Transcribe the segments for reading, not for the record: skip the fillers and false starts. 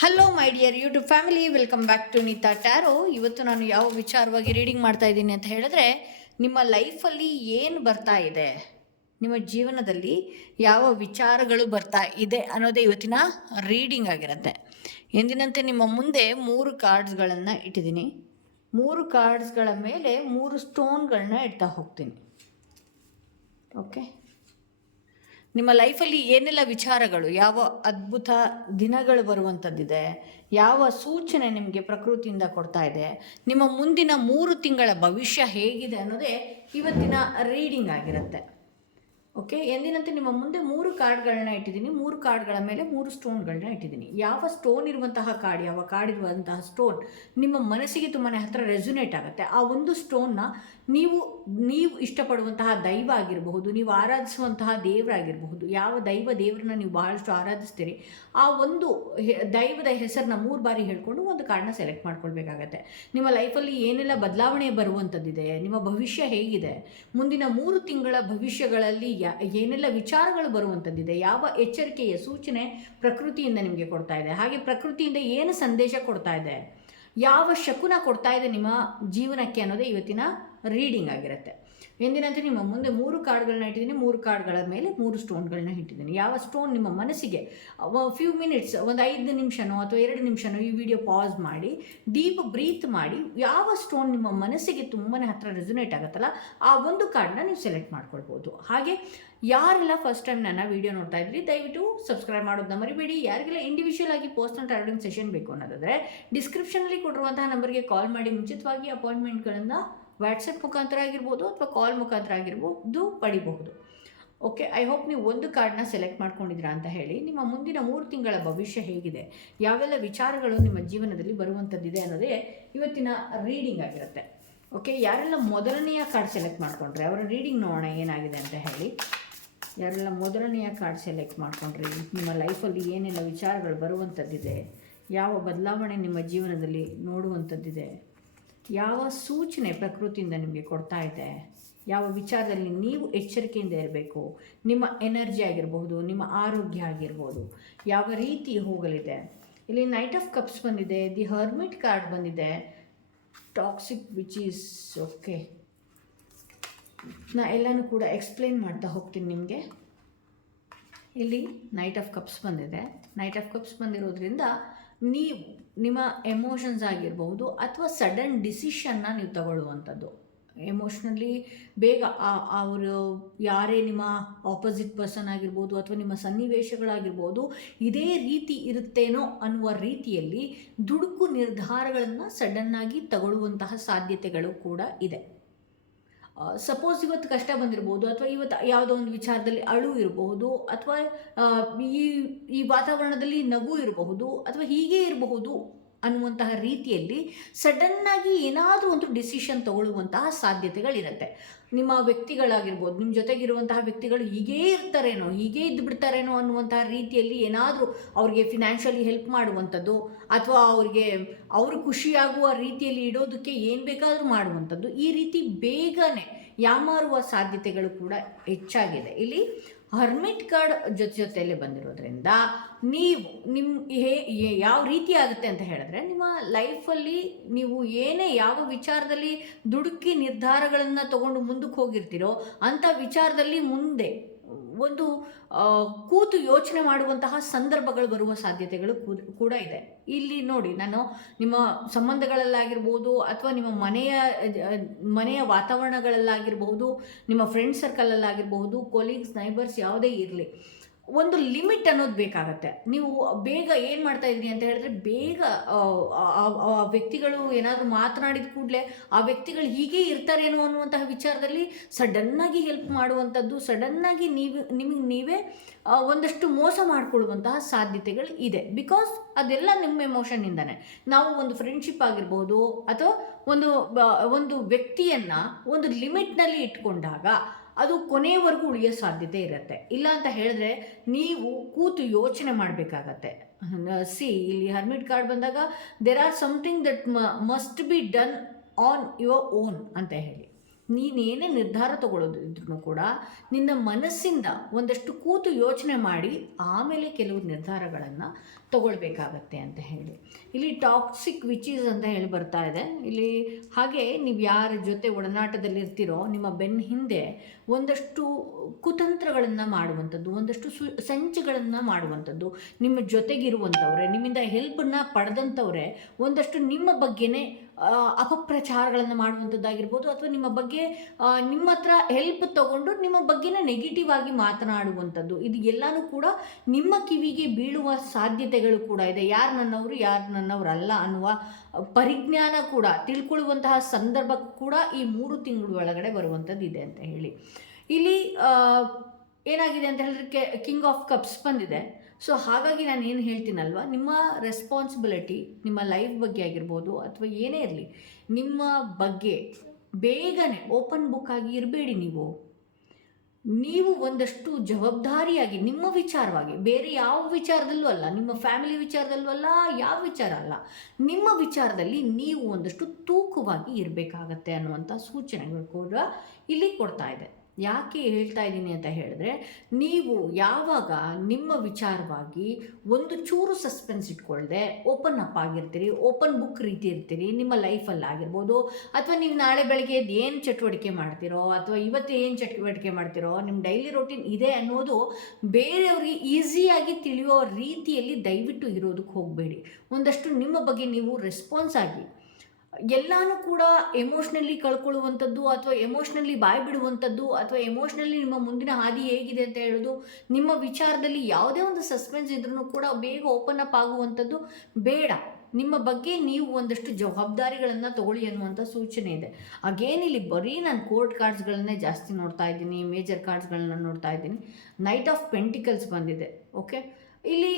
Hello my dear YouTube family, welcome back to Neeta tarot. ಇವತ್ತು ನಾನು ಯಾವ ವಿಚಾರವಾಗಿ ರೀಡಿಂಗ್ ಮಾಡ್ತಾ ಇದ್ದೀನಿ ಅಂತ ಹೇಳಿದ್ರೆ, ನಿಮ್ಮ ಲೈಫಲ್ಲಿ ಏನು ಬರ್ತಾ ಇದೆ, ನಿಮ್ಮ ಜೀವನದಲ್ಲಿ ಯಾವ ವಿಚಾರಗಳು ಬರ್ತಾ ಇದೆ ಅನ್ನೋದೇ ಇವತ್ತಿನ ರೀಡಿಂಗ್ ಆಗಿರುತ್ತೆ. ಎಂದಿನಂತೆ ನಿಮ್ಮ ಮುಂದೆ 3 ಕಾರ್ಡ್ಸ್ಗಳನ್ನು ಇಟ್ಟಿದ್ದೀನಿ. 3 ಕಾರ್ಡ್ಸ್ಗಳ ಮೇಲೆ 3 ಸ್ಟೋನ್ಗಳನ್ನ ಇಡ್ತಾ ಹೋಗ್ತೀನಿ. ಓಕೆ, ನಿಮ್ಮ ಲೈಫಲ್ಲಿ ಏನೆಲ್ಲ ವಿಚಾರಗಳು, ಯಾವ ಅದ್ಭುತ ದಿನಗಳು ಬರುವಂಥದ್ದಿದೆ, ಯಾವ ಸೂಚನೆ ನಿಮಗೆ ಪ್ರಕೃತಿಯಿಂದ ಕೊಡ್ತಾ ಇದೆ, ನಿಮ್ಮ ಮುಂದಿನ 3 ತಿಂಗಳ ಭವಿಷ್ಯ ಹೇಗಿದೆ ಅನ್ನೋದೇ ಇವತ್ತಿನ ರೀಡಿಂಗ್ ಆಗಿರುತ್ತೆ. ಓಕೆ, ಎಂದಿನಂತೆ ನಿಮ್ಮ ಮುಂದೆ 3 ಕಾರ್ಡ್ಗಳನ್ನ ಇಟ್ಟಿದ್ದೀನಿ. 3 ಕಾರ್ಡ್ಗಳ ಮೇಲೆ 3 ಸ್ಟೋನ್ಗಳನ್ನ ಇಟ್ಟಿದ್ದೀನಿ. ಯಾವ ಸ್ಟೋನ್ ಇರುವಂತಹ ಕಾರ್ಡ್, ಯಾವ ಕಾರ್ಡ್ ಇರುವಂತಹ ಸ್ಟೋನ್ ನಿಮ್ಮ ಮನಸ್ಸಿಗೆ ತುಂಬಾ ಹತ್ತಿರ ರೆಸುನೇಟ್ ಆಗುತ್ತೆ, ಆ ಒಂದು ಸ್ಟೋನ್ನ ನೀವು ಇಷ್ಟಪಡುವಂತಹ ದೈವ ಆಗಿರಬಹುದು, ನೀವು ಆರಾಧಿಸುವಂತಹ ದೇವರಾಗಿರಬಹುದು, ಯಾವ ದೇವರನ್ನ ನೀವು ಬಹಳಷ್ಟು ಆರಾಧಿಸ್ತೀರಿ, ಆ ಒಂದು ದೈವದ ಹೆಸರನ್ನ 3 ಬಾರಿ ಹೇಳ್ಕೊಂಡು ಒಂದು ಕಾರ್ಡ್ನ ಸೆಲೆಕ್ಟ್ ಮಾಡ್ಕೊಳ್ಬೇಕಾಗತ್ತೆ. ನಿಮ್ಮ ಲೈಫಲ್ಲಿ ಏನೆಲ್ಲ ಬದಲಾವಣೆ ಬರುವಂಥದ್ದಿದೆ, ನಿಮ್ಮ ಭವಿಷ್ಯ ಹೇಗಿದೆ, ಮುಂದಿನ 3 ತಿಂಗಳ ಭವಿಷ್ಯಗಳಲ್ಲಿ ಏನೆಲ್ಲ ವಿಚಾರಗಳು ಬರುವಂಥದ್ದಿದೆ, ಯಾವ ಎಚ್ಚರಿಕೆಯ ಸೂಚನೆ ಪ್ರಕೃತಿಯಿಂದ ನಿಮಗೆ ಕೊಡ್ತಾ ಇದೆ, ಹಾಗೆ ಪ್ರಕೃತಿಯಿಂದ ಏನು ಸಂದೇಶ ಕೊಡ್ತಾ ಇದೆ, ಯಾವ ಶಕುನ ಕೊಡ್ತಾ ಇದೆ ನಿಮ್ಮ ಜೀವನಕ್ಕೆ ಅನ್ನೋದೇ ಇವತ್ತಿನ ರೀಡಿಂಗ್ ಆಗಿರುತ್ತೆ. ಎಂದಿನಂತೆ ನಿಮ್ಮ ಮುಂದೆ 3 ಕಾರ್ಡ್ಗಳನ್ನ ಇಟ್ಟಿದ್ದೀನಿ. 3 ಕಾರ್ಡ್ಗಳ ಮೇಲೆ 3 ಸ್ಟೋನ್ಗಳನ್ನ ಇಟ್ಟಿದ್ದೀನಿ. ಯಾವ ಸ್ಟೋನ್ ನಿಮ್ಮ ಮನಸ್ಸಿಗೆ ಫ್ಯೂ ಮಿನಿಟ್ಸ್, ಒಂದು 5 ನಿಮಿಷನೋ ಅಥವಾ 2 ನಿಮಿಷನೋ ಈ ವಿಡಿಯೋ ಪಾಸ್ ಮಾಡಿ ಡೀಪ್ ಬ್ರೀತ್ ಮಾಡಿ, ಯಾವ ಸ್ಟೋನ್ ನಿಮ್ಮ ಮನಸ್ಸಿಗೆ ತುಂಬಾ ಹತ್ತಿರ ರೆಸುನೇಟ್ ಆಗುತ್ತಲ್ಲ ಆ ಒಂದು ಕಾರ್ಡ್ನ ನೀವು ಸೆಲೆಕ್ಟ್ ಮಾಡ್ಕೊಳ್ಬೋದು. ಹಾಗೆ ಯಾರೆಲ್ಲ ಫಸ್ಟ್ ಟೈಮ್ ನನ್ನ ವಿಡಿಯೋ ನೋಡ್ತಾ ಇದ್ರಿ, ದಯವಿಟ್ಟು ಸಬ್ಸ್ಕ್ರೈಬ್ ಮಾಡೋದನ್ನ ಮರಿಬೇಡಿ. ಯಾರಿಗೆಲ್ಲ ಇಂಡಿವಿಜುವಲ್ ಆಗಿ ಪರ್ಸನಲ್ ಟಾರೋಟಿಂಗ್ ಸೆಷನ್ ಬೇಕು ಅನ್ನೋದಾದರೆ ಡಿಸ್ಕ್ರಿಪ್ಷನಲ್ಲಿ ಕೊಟ್ಟಿರುವಂತಹ ನಂಬರ್ಗೆ ಕಾಲ್ ಮಾಡಿ ಮುಂಚಿತವಾಗಿ ಅಪಾಯಿಂಟ್ಮೆಂಟ್ಗಳನ್ನು ವಾಟ್ಸಪ್ ಮುಖಾಂತರ ಆಗಿರ್ಬೋದು ಅಥವಾ ಕಾಲ್ ಮುಖಾಂತರ ಆಗಿರ್ಬೋದು ಪಡಿಬಹುದು. ಓಕೆ, ಐ ಹೋಪ್ ನೀವು ಒಂದು ಕಾರ್ಡ್ನ ಸೆಲೆಕ್ಟ್ ಮಾಡ್ಕೊಂಡಿದ್ದೀರಾ ಅಂತ ಹೇಳಿ. ನಿಮ್ಮ ಮುಂದಿನ 3 ತಿಂಗಳ ಭವಿಷ್ಯ ಹೇಗಿದೆ, ಯಾವೆಲ್ಲ ವಿಚಾರಗಳು ನಿಮ್ಮ ಜೀವನದಲ್ಲಿ ಬರುವಂಥದ್ದಿದೆ ಅನ್ನೋದೇ ಇವತ್ತಿನ ರೀಡಿಂಗ್ ಆಗಿರುತ್ತೆ. ಓಕೆ, ಯಾರೆಲ್ಲ ಮೊದಲನೆಯ ಕಾರ್ಡ್ ಸೆಲೆಕ್ಟ್ ಮಾಡ್ಕೊಂಡ್ರೆ ಅವರ ರೀಡಿಂಗ್ ನೋಡೋಣ ಏನಾಗಿದೆ ಅಂತ ಹೇಳಿ. ಯಾರೆಲ್ಲ ಮೊದಲನೆಯ ಕಾರ್ಡ್ ಸೆಲೆಕ್ಟ್ ಮಾಡ್ಕೊಂಡ್ರಿ, ನಿಮ್ಮ ಲೈಫಲ್ಲಿ ಏನೆಲ್ಲ ವಿಚಾರಗಳು ಬರುವಂಥದ್ದಿದೆ, ಯಾವ ಬದಲಾವಣೆ ನಿಮ್ಮ ಜೀವನದಲ್ಲಿ ನೋಡುವಂಥದ್ದಿದೆ, ಯಾವ ಸೂಚನೆ ಪ್ರಕೃತಿಯಿಂದ ನಿಮಗೆ ಕೊಡ್ತಾ ಇದೆ, ಯಾವ ವಿಚಾರದಲ್ಲಿ ನೀವು ಎಚ್ಚರಿಕೆಯಿಂದ ಇರಬೇಕು, ನಿಮ್ಮ ಎನರ್ಜಿ ಆಗಿರ್ಬೋದು, ನಿಮ್ಮ ಆರೋಗ್ಯ ಆಗಿರ್ಬೋದು ಯಾವ ರೀತಿ ಹೋಗಲಿದೆ. ಇಲ್ಲಿ ನೈಟ್ ಆಫ್ ಕಪ್ಸ್ ಬಂದಿದೆ, ದಿ ಹರ್ಮಿಟ್ ಕಾರ್ಡ್ ಬಂದಿದೆ, ಟಾಕ್ಸಿಕ್ ವಿಚ್ ಈಸ್ ಓಕೆ. ಎಲ್ಲನೂ ಕೂಡ ಎಕ್ಸ್ಪ್ಲೇನ್ ಮಾಡ್ತಾ ಹೋಗ್ತೀನಿ ನಿಮಗೆ. ಇಲ್ಲಿ ನೈಟ್ ಆಫ್ ಕಪ್ಸ್ ಬಂದಿದೆ. ನೈಟ್ ಆಫ್ ಕಪ್ಸ್ ಬಂದಿರೋದ್ರಿಂದ ನೀವು ನಿಮ್ಮ ಎಮೋಷನ್ಸ್ ಆಗಿರ್ಬೋದು ಅಥವಾ ಸಡನ್ ಡಿಸಿಷನ್ನ ನೀವು ತಗೊಳ್ಳುವಂಥದ್ದು. ಎಮೋಷ್ನಲಿ ಬೇಗ ಅವರು ಯಾರೇ ನಿಮ್ಮ ಆಪೋಸಿಟ್ ಪರ್ಸನ್ ಆಗಿರ್ಬೋದು ಅಥವಾ ನಿಮ್ಮ ಸನ್ನಿವೇಶಗಳಾಗಿರ್ಬೋದು ಇದೇ ರೀತಿ ಇರುತ್ತೇನೋ ಅನ್ನುವ ರೀತಿಯಲ್ಲಿ ದುಡುಕು ನಿರ್ಧಾರಗಳನ್ನು ಸಡನ್ನಾಗಿ ತಗೊಳ್ಳುವಂತಹ ಸಾಧ್ಯತೆಗಳು ಕೂಡ ಇದೆ. ಸಪೋಸ್ ಇವತ್ತು ಕಷ್ಟ ಬಂದಿರ್ಬೋದು ಅಥವಾ ಇವತ್ತು ಯಾವುದೋ ಒಂದು ವಿಚಾರದಲ್ಲಿ ಅಳು ಇರಬಹುದು ಅಥವಾ ಈ ವಾತಾವರಣದಲ್ಲಿ ನಗು ಇರಬಹುದು ಅಥವಾ ಹೀಗೆ ಇರಬಹುದು ಅನ್ನುವಂತಹ ರೀತಿಯಲ್ಲಿ ಸಡನ್ನಾಗಿ ಏನಾದರೂ ಒಂದು ಡಿಸಿಷನ್ ತಗೊಳ್ಳುವಂತಹ ಸಾಧ್ಯತೆಗಳಿರುತ್ತೆ. ನಿಮ್ಮ ವ್ಯಕ್ತಿಗಳಾಗಿರ್ಬೋದು, ನಿಮ್ಮ ಜೊತೆಗಿರುವಂತಹ ವ್ಯಕ್ತಿಗಳು ಹೀಗೇ ಇರ್ತಾರೇನೋ, ಹೀಗೇ ಇದ್ದು ಬಿಡ್ತಾರೇನೋ ಅನ್ನುವಂತಹ ರೀತಿಯಲ್ಲಿ ಏನಾದರೂ ಅವ್ರಿಗೆ ಫಿನಾನ್ಷಿಯಲಿ ಹೆಲ್ಪ್ ಮಾಡುವಂಥದ್ದು ಅಥವಾ ಅವರು ಖುಷಿಯಾಗುವ ರೀತಿಯಲ್ಲಿ ಇಡೋದಕ್ಕೆ ಏನು ಬೇಕಾದರೂ ಮಾಡುವಂಥದ್ದು, ಈ ರೀತಿ ಬೇಗನೆ ಯಾಮಾರುವ ಸಾಧ್ಯತೆಗಳು ಕೂಡ ಹೆಚ್ಚಾಗಿದೆ. ಇಲ್ಲಿ ಹರ್ಮಿಟ್ ಕಾರ್ಡ್ ಜೊತೆಯಲ್ಲೇ ಬಂದಿರೋದ್ರಿಂದ ಯಾವ ರೀತಿ ಆಗುತ್ತೆ ಅಂತ ಹೇಳಿದ್ರೆ, ನಿಮ್ಮ ಲೈಫಲ್ಲಿ ನೀವು ಯಾವ ವಿಚಾರದಲ್ಲಿ ದುಡುಕಿ ನಿರ್ಧಾರಗಳನ್ನು ತಗೊಂಡು ಮುಂದಕ್ಕೆ ಹೋಗಿರ್ತೀರೋ ಅಂಥ ವಿಚಾರದಲ್ಲಿ ಮುಂದೆ ಒಂದು ಕೂತು ಯೋಚನೆ ಮಾಡುವಂತಹ ಸಂದರ್ಭಗಳು ಬರುವ ಸಾಧ್ಯತೆಗಳು ಕೂಡ ಇದೆ. ಇಲ್ಲಿ ನೋಡಿ, ನಾನು ನಿಮ್ಮ ಸಂಬಂಧಗಳಲ್ಲಾಗಿರ್ಬೋದು ಅಥವಾ ನಿಮ್ಮ ಮನೆಯ ವಾತಾವರಣಗಳಲ್ಲಾಗಿರ್ಬೋದು, ನಿಮ್ಮ ಫ್ರೆಂಡ್ ಸರ್ಕಲಲ್ಲಾಗಿರ್ಬೋದು, ಕೊಲೀಗ್ಸ್, ನೈಬರ್ಸ್ ಯಾವುದೇ ಇರಲಿ, ಒಂದು ಲಿಮಿಟ್ ಅನ್ನೋದು ಬೇಕಾಗತ್ತೆ. ನೀವು ಬೇಗ ಏನು ಮಾಡ್ತಾ ಇದ್ರಿ ಅಂತ ಹೇಳಿದ್ರೆ, ಬೇಗ ಆ ವ್ಯಕ್ತಿಗಳು ಏನಾದರೂ ಮಾತನಾಡಿದ ಕೂಡಲೇ ಆ ವ್ಯಕ್ತಿಗಳು ಹೀಗೆ ಇರ್ತಾರೇನೋ ಅನ್ನುವಂತಹ ವಿಚಾರದಲ್ಲಿ ಸಡನ್ನಾಗಿ ಹೆಲ್ಪ್ ಮಾಡುವಂಥದ್ದು, ಸಡನ್ನಾಗಿ ನಿಮಗೆ ನೀವೇ ಒಂದಷ್ಟು ಮೋಸ ಮಾಡಿಕೊಳ್ಳುವಂತಹ ಸಾಧ್ಯತೆಗಳು ಇದೆ. ಬಿಕಾಸ್ ಅದೆಲ್ಲ ನಿಮ್ಮ ಎಮೋಷನ್ನಿಂದನೇ. ನಾವು ಒಂದು ಫ್ರೆಂಡ್ಶಿಪ್ ಆಗಿರ್ಬೋದು ಅಥವಾ ಒಂದು ವ್ಯಕ್ತಿಯನ್ನು ಒಂದು ಲಿಮಿಟ್ನಲ್ಲಿ ಇಟ್ಕೊಂಡಾಗ ಅದು ಕೊನೆಯವರೆಗೂ ಉಳಿಯೋ ಸಾಧ್ಯತೆ ಇರುತ್ತೆ. ಇಲ್ಲ ಅಂತ ಹೇಳಿದ್ರೆ ನೀವು ಕೂತು ಯೋಚನೆ ಮಾಡಬೇಕಾಗತ್ತೆ. ಇಲ್ಲಿ ಹರ್ಮಿಟ್ ಕಾರ್ಡ್ ಬಂದಾಗ there are something that must be done on your own ಅಂತ ಹೇಳಿ. ನೀನೇನೇ ನಿರ್ಧಾರ ತಗೊಳ್ಳೋದಿದ್ರು ಕೂಡ ನಿನ್ನ ಮನಸ್ಸಿಂದ ಒಂದಷ್ಟು ಕೂತು ಯೋಚನೆ ಮಾಡಿ ಆಮೇಲೆ ಕೆಲವು ನಿರ್ಧಾರಗಳನ್ನು ತಗೊಳ್ಬೇಕಾಗತ್ತೆ ಅಂತ ಹೇಳಿ. ಇಲ್ಲಿ ಟಾಕ್ಸಿಕ್ ವಿಚೀಸ್ ಅಂತ ಹೇಳಿ ಬರ್ತಾ ಇದೆ ಇಲ್ಲಿ. ಹಾಗೆ ನೀವು ಯಾರ ಜೊತೆ ಒಡನಾಟದಲ್ಲಿರ್ತೀರೋ ನಿಮ್ಮ ಬೆನ್ನ ಹಿಂದೆ ಒಂದಷ್ಟು ಕುತಂತ್ರಗಳನ್ನು ಮಾಡುವಂಥದ್ದು, ಒಂದಷ್ಟು ಸಂಚುಗಳನ್ನು ಮಾಡುವಂಥದ್ದು, ನಿಮ್ಮ ಜೊತೆಗಿರುವಂಥವ್ರೆ, ನಿಮ್ಮಿಂದ ಹೆಲ್ಪನ್ನು ಪಡೆದಂಥವ್ರೆ ಒಂದಷ್ಟು ನಿಮ್ಮ ಬಗ್ಗೆನೇ ಅಪಪ್ರಚಾರಗಳನ್ನು ಮಾಡುವಂಥದ್ದಾಗಿರ್ಬೋದು, ಅಥವಾ ನಿಮ್ಮ ಬಗ್ಗೆ ನಿಮ್ಮ ಹತ್ರ ಹೆಲ್ಪ್ ತಗೊಂಡು ನಿಮ್ಮ ಬಗ್ಗೆನೇ ನೆಗೆಟಿವ್ ಆಗಿ ಮಾತನಾಡುವಂಥದ್ದು, ಇದು ಎಲ್ಲನೂ ಕೂಡ ನಿಮ್ಮ ಕಿವಿಗೆ ಬೀಳುವ ಸಾಧ್ಯತೆಗಳು ಕೂಡ ಇದೆ. ಯಾರು ನನ್ನವರು ಯಾರು ನನ್ನವರಲ್ಲ ಅನ್ನುವ ಪರಿಜ್ಞಾನ ಕೂಡ ತಿಳ್ಕೊಳ್ಳುವಂತಹ ಸಂದರ್ಭ ಕೂಡ ಈ 3 ತಿಂಗಳ ಒಳಗಡೆ ಬರುವಂಥದ್ದು ಇದೆ ಅಂತ ಹೇಳಿ. ಇಲ್ಲಿ ಏನಾಗಿದೆ ಅಂತ ಹೇಳಿದ್ರೆ ಕಿಂಗ್ ಆಫ್ ಕಪ್ಸ್ ಬಂದಿದೆ. ಸೊ ಹಾಗಾಗಿ ನಾನು ಏನು ಹೇಳ್ತೀನಲ್ವ, ನಿಮ್ಮ ರೆಸ್ಪಾನ್ಸಿಬಿಲಿಟಿ ನಿಮ್ಮ ಲೈಫ್ ಬಗ್ಗೆ ಆಗಿರ್ಬೋದು ಅಥವಾ ಏನೇ ಇರಲಿ, ನಿಮ್ಮ ಬಗ್ಗೆ ಬೇಗನೆ ಓಪನ್ ಬುಕ್ ಆಗಿ ಇರಬೇಡಿ. ನೀವು ಒಂದಷ್ಟು ಜವಾಬ್ದಾರಿಯಾಗಿ ನಿಮ್ಮ ವಿಚಾರವಾಗಿ, ಬೇರೆ ಯಾವ ವಿಚಾರದಲ್ಲೂ ಅಲ್ಲ, ನಿಮ್ಮ ಫ್ಯಾಮಿಲಿ ವಿಚಾರದಲ್ಲೂ ಅಲ್ಲ, ಯಾವ ವಿಚಾರ ಅಲ್ಲ, ನಿಮ್ಮ ವಿಚಾರದಲ್ಲಿ ನೀವು ಒಂದಷ್ಟು ತೂಕವಾಗಿ ಇರಬೇಕಾಗತ್ತೆ ಅನ್ನುವಂಥ ಸೂಚನೆಗಳು ಕೂಡ ಇಲ್ಲಿ ಕೊಡ್ತಾ ಇದೆ. ಯಾಕೆ ಹೇಳ್ತಾ ಇದ್ದೀನಿ ಅಂತ ಹೇಳಿದ್ರೆ, ನೀವು ಯಾವಾಗ ನಿಮ್ಮ ವಿಚಾರವಾಗಿ ಒಂದು ಚೂರು ಸಸ್ಪೆನ್ಸ್ ಇಟ್ಕೊಳ್ಳದೆ ಓಪನ್ ಅಪ್ ಆಗಿರ್ತೀರಿ, ಓಪನ್ ಬುಕ್ ರೀತಿ ಇರ್ತೀರಿ ನಿಮ್ಮ ಲೈಫಲ್ಲಿ ಆಗಿರ್ಬೋದು, ಅಥವಾ ನೀವು ನಾಳೆ ಬೆಳಗ್ಗೆ ಏನು ಚಟುವಟಿಕೆ ಮಾಡ್ತೀರೋ ಅಥವಾ ಇವತ್ತು ಏನು ಚಟುವಟಿಕೆ ಮಾಡ್ತೀರೋ, ನಿಮ್ಮ ಡೈಲಿ ರೂಟೀನ್ ಇದೆ ಅನ್ನೋದು ಬೇರೆಯವ್ರಿಗೆ ಈಸಿಯಾಗಿ ತಿಳಿಯೋ ರೀತಿಯಲ್ಲಿ ದಯವಿಟ್ಟು ಇರೋದಕ್ಕೆ ಹೋಗಬೇಡಿ. ಒಂದಷ್ಟು ನಿಮ್ಮ ಬಗ್ಗೆ ನೀವು ರೆಸ್ಪಾನ್ಸ್ ಆಗಿ, ಎಲ್ಲನೂ ಕೂಡ ಎಮೋಷ್ನಲಿ ಕಳ್ಕೊಳ್ಳುವಂಥದ್ದು ಅಥವಾ ಎಮೋಷ್ನಲಿ ಬಾಯಿ ಬಿಡುವಂಥದ್ದು ಅಥವಾ ಎಮೋಷ್ನಲಿ ನಿಮ್ಮ ಮುಂದಿನ ಹಾದಿ ಹೇಗಿದೆ ಅಂತ ಹೇಳೋದು, ನಿಮ್ಮ ವಿಚಾರದಲ್ಲಿ ಯಾವುದೇ ಒಂದು ಸಸ್ಪೆನ್ಸ್ ಇದ್ರೂ ಕೂಡ ಬೇಗ ಓಪನ್ ಅಪ್ ಆಗುವಂಥದ್ದು ಬೇಡ. ನಿಮ್ಮ ಬಗ್ಗೆ ನೀವು ಒಂದಷ್ಟು ಜವಾಬ್ದಾರಿಗಳನ್ನು ತಗೊಳ್ಳಿ ಅನ್ನುವಂಥ ಸೂಚನೆ ಇದೆ. ಅಗೇನ್ ಬರೀ ನಾನು ಕೋರ್ಟ್ ಕಾರ್ಡ್ಸ್ಗಳನ್ನೇ ಜಾಸ್ತಿ ನೋಡ್ತಾ ಇದ್ದೀನಿ, ಮೇಜರ್ ಕಾರ್ಡ್ಸ್ಗಳನ್ನ ನೋಡ್ತಾ ಇದ್ದೀನಿ. ನೈಟ್ ಆಫ್ ಪೆಂಟಿಕಲ್ಸ್ ಬಂದಿದೆ. ಓಕೆ, ಇಲ್ಲಿ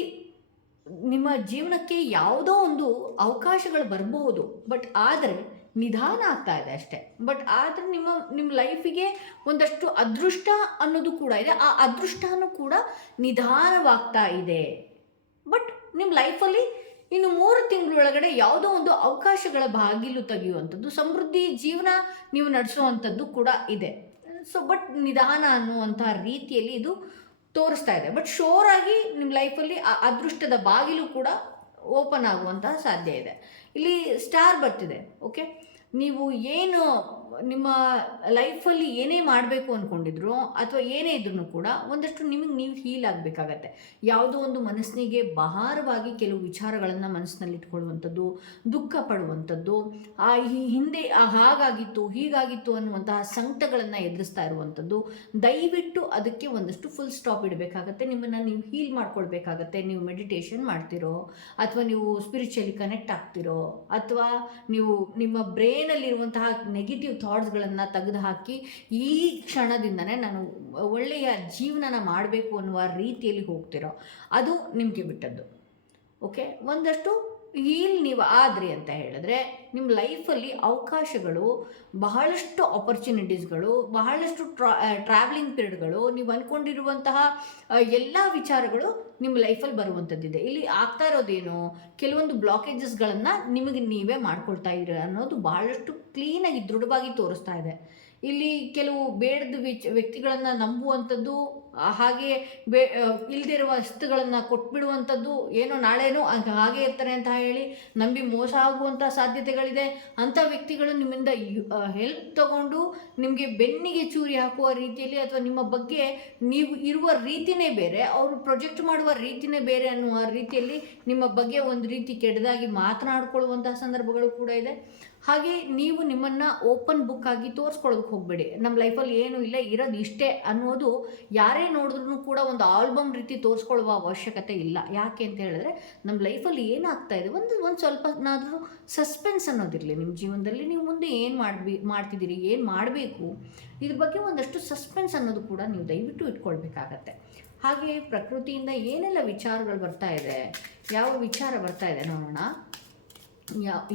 ನಿಮ್ಮ ಜೀವನಕ್ಕೆ ಯಾವುದೋ ಒಂದು ಅವಕಾಶಗಳು ಬರಬಹುದು, ಬಟ್ ಆದರೆ ನಿಧಾನ ಆಗ್ತಾ ಇದೆ ಅಷ್ಟೇ. ಬಟ್ ಆದರೆ ನಿಮ್ಮ ಲೈಫಿಗೆ ಒಂದಷ್ಟು ಅದೃಷ್ಟ ಅನ್ನೋದು ಕೂಡ ಇದೆ. ಆ ಅದೃಷ್ಟನೂ ಕೂಡ ನಿಧಾನವಾಗ್ತಾ ಇದೆ. ಬಟ್ ನಿಮ್ಮ ಲೈಫಲ್ಲಿ ಇನ್ನು 3 ತಿಂಗಳೊಳಗಡೆ ಯಾವುದೋ ಒಂದು ಅವಕಾಶಗಳ ಬಾಗಿಲು ತೆಗೆಯುವಂಥದ್ದು, ಸಮೃದ್ಧಿ ಜೀವನ ನೀವು ನಡೆಸುವಂಥದ್ದು ಕೂಡ ಇದೆ. ಸೊ ಬಟ್ ನಿಧಾನ ಅನ್ನುವಂಥ ರೀತಿಯಲ್ಲಿ ಇದು ತೋರಿಸ್ತಾ ಇದೆ. ಬಟ್ ಶೋರ್ ಆಗಿ ನಿಮ್ಮ ಲೈಫಲ್ಲಿ ಆ ಅದೃಷ್ಟದ ಬಾಗಿಲು ಕೂಡ ಓಪನ್ ಆಗುವಂತಹ ಸಾಧ್ಯ ಇದೆ. ಇಲ್ಲಿ ಸ್ಟಾರ್ ಬರ್ತಿದೆ. ಓಕೆ, ನೀವು ಏನು ನಿಮ್ಮ ಲೈಫಲ್ಲಿ ಏನೇ ಮಾಡಬೇಕು ಅಂದ್ಕೊಂಡಿದ್ರು ಅಥವಾ ಏನೇ ಇದ್ರೂ ಕೂಡ ಒಂದಷ್ಟು ನಿಮಗೆ ನೀವು ಹೀಲ್ ಆಗಬೇಕಾಗತ್ತೆ. ಯಾವುದೋ ಒಂದು ಮನಸ್ಸಿಗೆ ಭಾರವಾಗಿ ಕೆಲವು ವಿಚಾರಗಳನ್ನು ಮನಸ್ಸಿನಲ್ಲಿ ಇಟ್ಕೊಳ್ಳುವಂಥದ್ದು, ದುಃಖ ಪಡುವಂಥದ್ದು, ಈ ಹಿಂದೆ ಹಾಗಾಗಿತ್ತು ಹೀಗಾಗಿತ್ತು ಅನ್ನುವಂತಹ ಸಂಕಟಗಳನ್ನು ಎದುರಿಸ್ತಾ ಇರುವಂಥದ್ದು, ದಯವಿಟ್ಟು ಅದಕ್ಕೆ ಒಂದಷ್ಟು ಫುಲ್ ಸ್ಟಾಪ್ ಇಡಬೇಕಾಗತ್ತೆ. ನಿಮ್ಮನ್ನು ನೀವು ಹೀಲ್ ಮಾಡ್ಕೊಳ್ಬೇಕಾಗತ್ತೆ. ನೀವು ಮೆಡಿಟೇಷನ್ ಮಾಡ್ತಿರೋ ಅಥವಾ ನೀವು ಸ್ಪಿರಿಚುವಲಿ ಕನೆಕ್ಟ್ ಆಗ್ತಿರೋ ಅಥವಾ ನೀವು ನಿಮ್ಮ ಬ್ರೈನಲ್ಲಿರುವಂತಹ ನೆಗೆಟಿವ್ ಥಾಟ್ಸ್ಗಳನ್ನು ತೆಗೆದುಹಾಕಿ ಈ ಕ್ಷಣದಿಂದನೇ ನಾನು ಒಳ್ಳೆಯ ಜೀವನನ ಮಾಡಬೇಕು ಅನ್ನುವ ರೀತಿಯಲ್ಲಿ ಹೋಗ್ತಿರೋ, ಅದು ನಿಮಗೆ ಬಿಟ್ಟದ್ದು. ಓಕೆ, ಒಂದಷ್ಟು ಹೀಲ್ ನೀವು ಆದ್ರಿ ಅಂತ ಹೇಳಿದ್ರೆ ನಿಮ್ಮ ಲೈಫಲ್ಲಿ ಅವಕಾಶಗಳು, ಬಹಳಷ್ಟು ಆಪರ್ಚುನಿಟೀಸ್ಗಳು, ಬಹಳಷ್ಟು ಟ್ರಾವೆಲಿಂಗ್ ಪೀರಿಯಡ್ಗಳು, ನೀವು ಅಂದ್ಕೊಂಡಿರುವಂತಹ ಎಲ್ಲ ವಿಚಾರಗಳು ನಿಮ್ಮ ಲೈಫಲ್ಲಿ ಬರುವಂಥದ್ದಿದೆ. ಇಲ್ಲಿ ಆಗ್ತಾ ಇರೋದೇನು, ಕೆಲವೊಂದು ಬ್ಲಾಕೇಜಸ್ಗಳನ್ನು ನಿಮಗೆ ನೀವೇ ಮಾಡ್ಕೊಳ್ತಾ ಇದ್ದೀರ ಅನ್ನೋದು ಬಹಳಷ್ಟು ಕ್ಲೀನಾಗಿ ದೃಢವಾಗಿ ತೋರಿಸ್ತಾ ಇದೆ. ಇಲ್ಲಿ ಕೆಲವು ಬೇಡದ ವ್ಯಕ್ತಿಗಳನ್ನು ನಂಬುವಂಥದ್ದು, ಹಾಗೆ ಇಲ್ಲದಿರುವ ವಸ್ತುಗಳನ್ನು ಕೊಟ್ಬಿಡುವಂಥದ್ದು, ಏನೋ ನಾಳೆನೋ ಹಾಗೆ ಇರ್ತಾರೆ ಅಂತ ಹೇಳಿ ನಂಬಿ ಮೋಸ ಆಗುವಂಥ ಸಾಧ್ಯತೆಗಳಿದೆ. ಅಂಥ ವ್ಯಕ್ತಿಗಳು ನಿಮ್ಮಿಂದ ಹೆಲ್ಪ್ ತಗೊಂಡು ನಿಮಗೆ ಬೆನ್ನಿಗೆ ಚೂರಿ ಹಾಕುವ ರೀತಿಯಲ್ಲಿ ಅಥವಾ ನಿಮ್ಮ ಬಗ್ಗೆ ನೀವು ಇರುವ ರೀತಿಯೇ ಬೇರೆ, ಅವರು ಪ್ರೊಜೆಕ್ಟ್ ಮಾಡುವ ರೀತಿಯೇ ಬೇರೆ ಅನ್ನುವ ರೀತಿಯಲ್ಲಿ ನಿಮ್ಮ ಬಗ್ಗೆ ಒಂದು ರೀತಿ ಕೆಟ್ಟದಾಗಿ ಮಾತನಾಡಿಕೊಳ್ಳುವಂತಹ ಸಂದರ್ಭಗಳು ಕೂಡ ಇದೆ. ಹಾಗೆ ನೀವು ನಿಮ್ಮನ್ನು ಓಪನ್ ಬುಕ್ ಆಗಿ ತೋರಿಸ್ಕೊಳ್ಳೋದಕ್ಕೆ ಹೋಗಬೇಡಿ. ನಮ್ಮ ಲೈಫಲ್ಲಿ ಏನೂ ಇಲ್ಲ, ಇರೋದು ಇಷ್ಟೇ ಅನ್ನೋದು ಯಾರೇ ನೋಡಿದ್ರೂ ಕೂಡ ಒಂದು ಆಲ್ಬಮ್ ರೀತಿ ತೋರಿಸ್ಕೊಳ್ಳುವ ಅವಶ್ಯಕತೆ ಇಲ್ಲ. ಯಾಕೆ ಅಂತ ಹೇಳಿದ್ರೆ ನಮ್ಮ ಲೈಫಲ್ಲಿ ಏನಾಗ್ತಾ ಇದೆ ಒಂದು ಸ್ವಲ್ಪನಾದರೂ ಸಸ್ಪೆನ್ಸ್ ಅನ್ನೋದಿರಲಿ ನಿಮ್ಮ ಜೀವನದಲ್ಲಿ. ನೀವು ಮುಂದೆ ಏನು ಮಾಡ್ತಿದ್ದೀರಿ, ಏನು ಮಾಡಬೇಕು, ಇದ್ರ ಬಗ್ಗೆ ಒಂದಷ್ಟು ಸಸ್ಪೆನ್ಸ್ ಅನ್ನೋದು ಕೂಡ ನೀವು ದಯವಿಟ್ಟು ಇಟ್ಕೊಳ್ಬೇಕಾಗತ್ತೆ. ಹಾಗೆ ಪ್ರಕೃತಿಯಿಂದ ಏನೆಲ್ಲ ವಿಚಾರಗಳು ಬರ್ತಾ ಇದೆ, ಯಾವ ವಿಚಾರ ಬರ್ತಾ ಇದೆ ನೋಡೋಣ.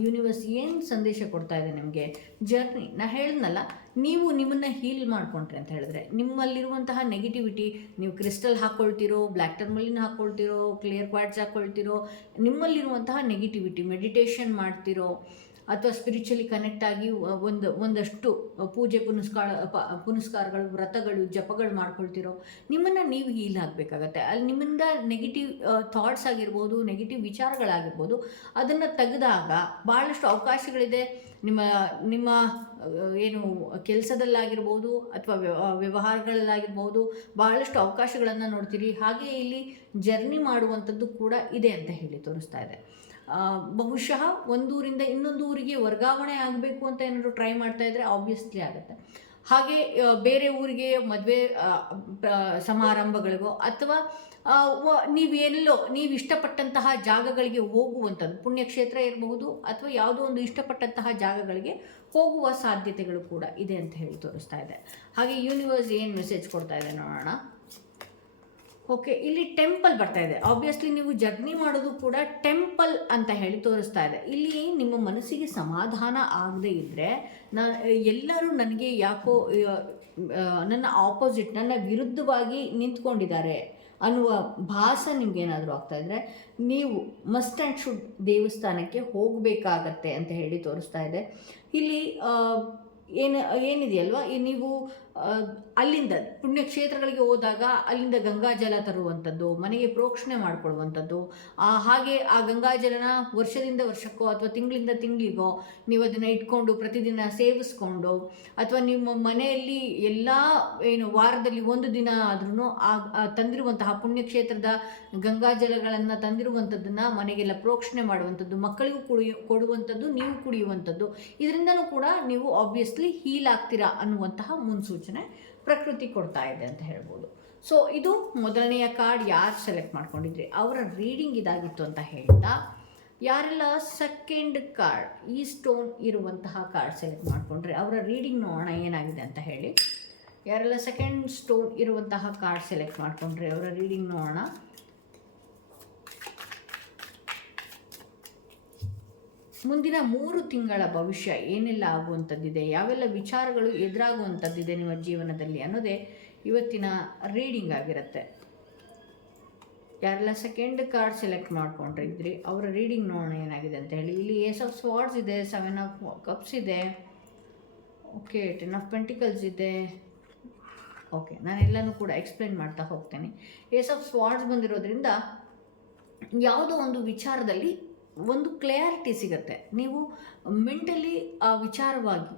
ಯೂನಿವರ್ಸ್ ಏನು ಸಂದೇಶ ಕೊಡ್ತಾ ಇದೆ ನಿಮಗೆ. ಜರ್ನಿ ನಾ ಹೇಳಿದ್ನಲ್ಲ, ನೀವು ನಿಮ್ಮನ್ನು ಹೀಲ್ ಮಾಡಿಕೊಂಡ್ರಿ ಅಂತ ಹೇಳಿದ್ರೆ ನಿಮ್ಮಲ್ಲಿರುವಂತಹ ನೆಗೆಟಿವಿಟಿ, ನೀವು ಕ್ರಿಸ್ಟಲ್ ಹಾಕ್ಕೊಳ್ತಿರೋ, ಬ್ಲ್ಯಾಕ್ ಟರ್ಮಲಿನ್ ಹಾಕ್ಕೊಳ್ತಿರೋ, ಕ್ಲಿಯರ್ ಕ್ವಾರ್ಟ್ಸ್ ಹಾಕ್ಕೊಳ್ತಿರೋ, ನಿಮ್ಮಲ್ಲಿರುವಂತಹ ನೆಗೆಟಿವಿಟಿ ಮೆಡಿಟೇಷನ್ ಮಾಡ್ತಿರೋ, ಅಥವಾ ಸ್ಪಿರಿಚುಲಿ ಕನೆಕ್ಟ್ ಆಗಿ ಒಂದಷ್ಟು ಪೂಜೆ ಪುನಸ್ಕಾರಗಳು, ವ್ರತಗಳು, ಜಪಗಳು ಮಾಡ್ಕೊಳ್ತಿರೋ ನಿಮ್ಮನ್ನು ನೀವು ಹೀಲ್ ಆಗಬೇಕಾಗತ್ತೆ. ಅಲ್ಲಿ ನಿಮ್ಮಿಂದ ನೆಗೆಟಿವ್ ಥಾಟ್ಸ್ ಆಗಿರ್ಬೋದು, ನೆಗೆಟಿವ್ ವಿಚಾರಗಳಾಗಿರ್ಬೋದು, ಅದನ್ನು ತೆಗೆದಾಗ ಭಾಳಷ್ಟು ಅವಕಾಶಗಳಿದೆ. ನಿಮ್ಮ ಏನು ಕೆಲಸದಲ್ಲಾಗಿರ್ಬೋದು ಅಥವಾ ವ್ಯವಹಾರಗಳಲ್ಲಾಗಿರ್ಬೋದು ಭಾಳಷ್ಟು ಅವಕಾಶಗಳನ್ನು ನೋಡ್ತೀರಿ. ಹಾಗೆ ಇಲ್ಲಿ ಜರ್ನಿ ಮಾಡುವಂಥದ್ದು ಕೂಡ ಇದೆ ಅಂತ ಹೇಳಿ ತೋರಿಸ್ತಾ ಇದೆ. ಬಹುಶಃ ಒಂದೂರಿಂದ ಇನ್ನೊಂದು ಊರಿಗೆ ವರ್ಗಾವಣೆ ಆಗಬೇಕು ಅಂತ ಏನಾದರೂ ಟ್ರೈ ಮಾಡ್ತಾ ಇದ್ದರೆ ಆಬ್ವಿಯಸ್ಲಿ ಆಗುತ್ತೆ. ಹಾಗೆ ಬೇರೆ ಊರಿಗೆ ಮದುವೆ ಸಮಾರಂಭಗಳಿಗೋ ಅಥವಾ ನೀವು ಇಷ್ಟಪಟ್ಟಂತಹ ಜಾಗಗಳಿಗೆ ಹೋಗುವಂಥದ್ದು, ಪುಣ್ಯಕ್ಷೇತ್ರ ಇರಬಹುದು ಅಥವಾ ಯಾವುದೋ ಒಂದು ಇಷ್ಟಪಟ್ಟಂತಹ ಜಾಗಗಳಿಗೆ ಹೋಗುವ ಸಾಧ್ಯತೆಗಳು ಕೂಡ ಇದೆ ಅಂತ ಹೇಳಿ ತೋರಿಸ್ತಾ ಇದೆ. ಹಾಗೆ ಯೂನಿವರ್ಸ್ ಏನು ಮೆಸೇಜ್ ಕೊಡ್ತಾ ಇದೆ ನೋಡೋಣ. ಓಕೆ, ಇಲ್ಲಿ ಟೆಂಪಲ್ ಬರ್ತಾ ಇದೆ. ಆಬ್ವಿಯಸ್ಲಿ ನೀವು ಜರ್ನಿ ಮಾಡೋದು ಕೂಡ ಟೆಂಪಲ್ ಅಂತ ಹೇಳಿ ತೋರಿಸ್ತಾ ಇದೆ. ಇಲ್ಲಿ ನಿಮ್ಮ ಮನಸ್ಸಿಗೆ ಸಮಾಧಾನ ಆಗದೆ ಇದ್ದರೆ ಎಲ್ಲರೂ ನನಗೆ ಯಾಕೋ ನನ್ನ ಆಪೋಸಿಟ್, ನನ್ನ ವಿರುದ್ಧವಾಗಿ ನಿಂತ್ಕೊಂಡಿದ್ದಾರೆ ಅನ್ನುವ ಭಾಸ ನಿಮ್ಗೇನಾದರೂ ಆಗ್ತಾ ಇದ್ದರೆ ನೀವು ಮಸ್ಟ್ ಆ್ಯಂಡ್ ಶುಡ್ ದೇವಸ್ಥಾನಕ್ಕೆ ಹೋಗಬೇಕಾಗತ್ತೆ ಅಂತ ಹೇಳಿ ತೋರಿಸ್ತಾ ಇದೆ. ಇಲ್ಲಿ ಏನಿದೆಯಲ್ವ, ನೀವು ಅಲ್ಲಿಂದ ಪುಣ್ಯಕ್ಷೇತ್ರಗಳಿಗೆ ಹೋದಾಗ ಅಲ್ಲಿಂದ ಗಂಗಾಜಲ ತರುವಂಥದ್ದು, ಮನೆಗೆ ಪ್ರೋಕ್ಷಣೆ ಮಾಡಿಕೊಳ್ಳುವಂಥದ್ದು, ಹಾಗೆ ಆ ಗಂಗಾಜಲನ ವರ್ಷದಿಂದ ವರ್ಷಕ್ಕೋ ಅಥವಾ ತಿಂಗಳಿಂದ ತಿಂಗಳಿಗೋ ನೀವು ಅದನ್ನು ಇಟ್ಕೊಂಡು ಪ್ರತಿದಿನ ಸೇವಿಸ್ಕೊಂಡು, ಅಥವಾ ನಿಮ್ಮ ಮನೆಯಲ್ಲಿ ಎಲ್ಲ ವಾರದಲ್ಲಿ ಒಂದು ದಿನ ಆದ್ರೂ ತಂದಿರುವಂತಹ ಪುಣ್ಯಕ್ಷೇತ್ರದ ಗಂಗಾಜಲಗಳನ್ನು ತಂದಿರುವಂಥದ್ದನ್ನು ಮನೆಗೆಲ್ಲ ಪ್ರೋಕ್ಷಣೆ ಮಾಡುವಂಥದ್ದು, ಮಕ್ಕಳಿಗೂ ಕೊಡುವಂಥದ್ದು, ನೀವು ಕುಡಿಯುವಂಥದ್ದು, ಇದರಿಂದನೂ ಕೂಡ ನೀವು ಆಬ್ವಿಯಸ್ಲಿ ಹೀಲ್ ಆಗ್ತೀರಾ ಅನ್ನುವಂತಹ ಮುನ್ಸೂಚನೆ ಪ್ರಕೃತಿ ಕೊಡ್ತಾ ಇದೆ ಅಂತ ಹೇಳ್ಬೋದು. ಸೊ ಇದು ಮೊದಲನೆಯ ಕಾರ್ಡ್. ಯಾರು ಸೆಲೆಕ್ಟ್ ಮಾಡ್ಕೊಂಡಿದ್ರಿ ಅವರ ರೀಡಿಂಗ್ ಇದಾಗಿತ್ತು ಅಂತ ಹೇಳ್ತಾ, ಯಾರೆಲ್ಲ ಸೆಕೆಂಡ್ ಕಾರ್ಡ್ ಈ ಸ್ಟೋನ್ ಇರುವಂತಹ ಕಾರ್ಡ್ ಸೆಲೆಕ್ಟ್ ಮಾಡಿಕೊಂಡ್ರೆ ಅವರ ರೀಡಿಂಗ್ ನೋಡೋಣ ಏನಾಗಿದೆ ಅಂತ ಹೇಳಿ. ಯಾರೆಲ್ಲ ಸೆಕೆಂಡ್ ಸ್ಟೋನ್ ಇರುವಂತಹ ಕಾರ್ಡ್ ಸೆಲೆಕ್ಟ್ ಮಾಡಿಕೊಂಡ್ರೆ ಅವರ ರೀಡಿಂಗ್ ನೋಡೋಣ. ಮುಂದಿನ 3 ತಿಂಗಳ ಭವಿಷ್ಯ ಏನೆಲ್ಲ ಆಗುವಂಥದ್ದಿದೆ, ಯಾವೆಲ್ಲ ವಿಚಾರಗಳು ಎದುರಾಗುವಂಥದ್ದಿದೆ ನಿಮ್ಮ ಜೀವನದಲ್ಲಿ ಅನ್ನೋದೇ ಇವತ್ತಿನ ರೀಡಿಂಗ್ ಆಗಿರುತ್ತೆ. ಯಾರೆಲ್ಲ ಸೆಕೆಂಡ್ ಕಾರ್ಡ್ ಸೆಲೆಕ್ಟ್ ಮಾಡ್ಕೊಂಡಿದ್ರಿ ಅವರ ರೀಡಿಂಗ್ ನೋಡೋಣ ಏನಾಗಿದೆ ಅಂತ ಹೇಳಿ. ಇಲ್ಲಿ ಏಸ್ ಆಫ್ ಸ್ವಾರ್ಡ್ಸ್ ಇದೆ, 7 ಆಫ್ ಕಪ್ಸ್ ಇದೆ, ಓಕೆ 10 ಆಫ್ ಪೆಂಟಿಕಲ್ಸ್ ಇದೆ. ಓಕೆ, ನಾನೆಲ್ಲನೂ ಕೂಡ ಎಕ್ಸ್ಪ್ಲೇನ್ ಮಾಡ್ತಾ ಹೋಗ್ತೇನೆ. ಏಸ್ ಆಫ್ ಸ್ವಾರ್ಡ್ಸ್ ಬಂದಿರೋದ್ರಿಂದ ಯಾವುದೋ ಒಂದು ವಿಚಾರದಲ್ಲಿ ಒಂದು ಕ್ಲಿಯಾರಿಟಿ ಸಿಗುತ್ತೆ. ನೀವು ಮೆಂಟಲಿ ಆ ವಿಚಾರವಾಗಿ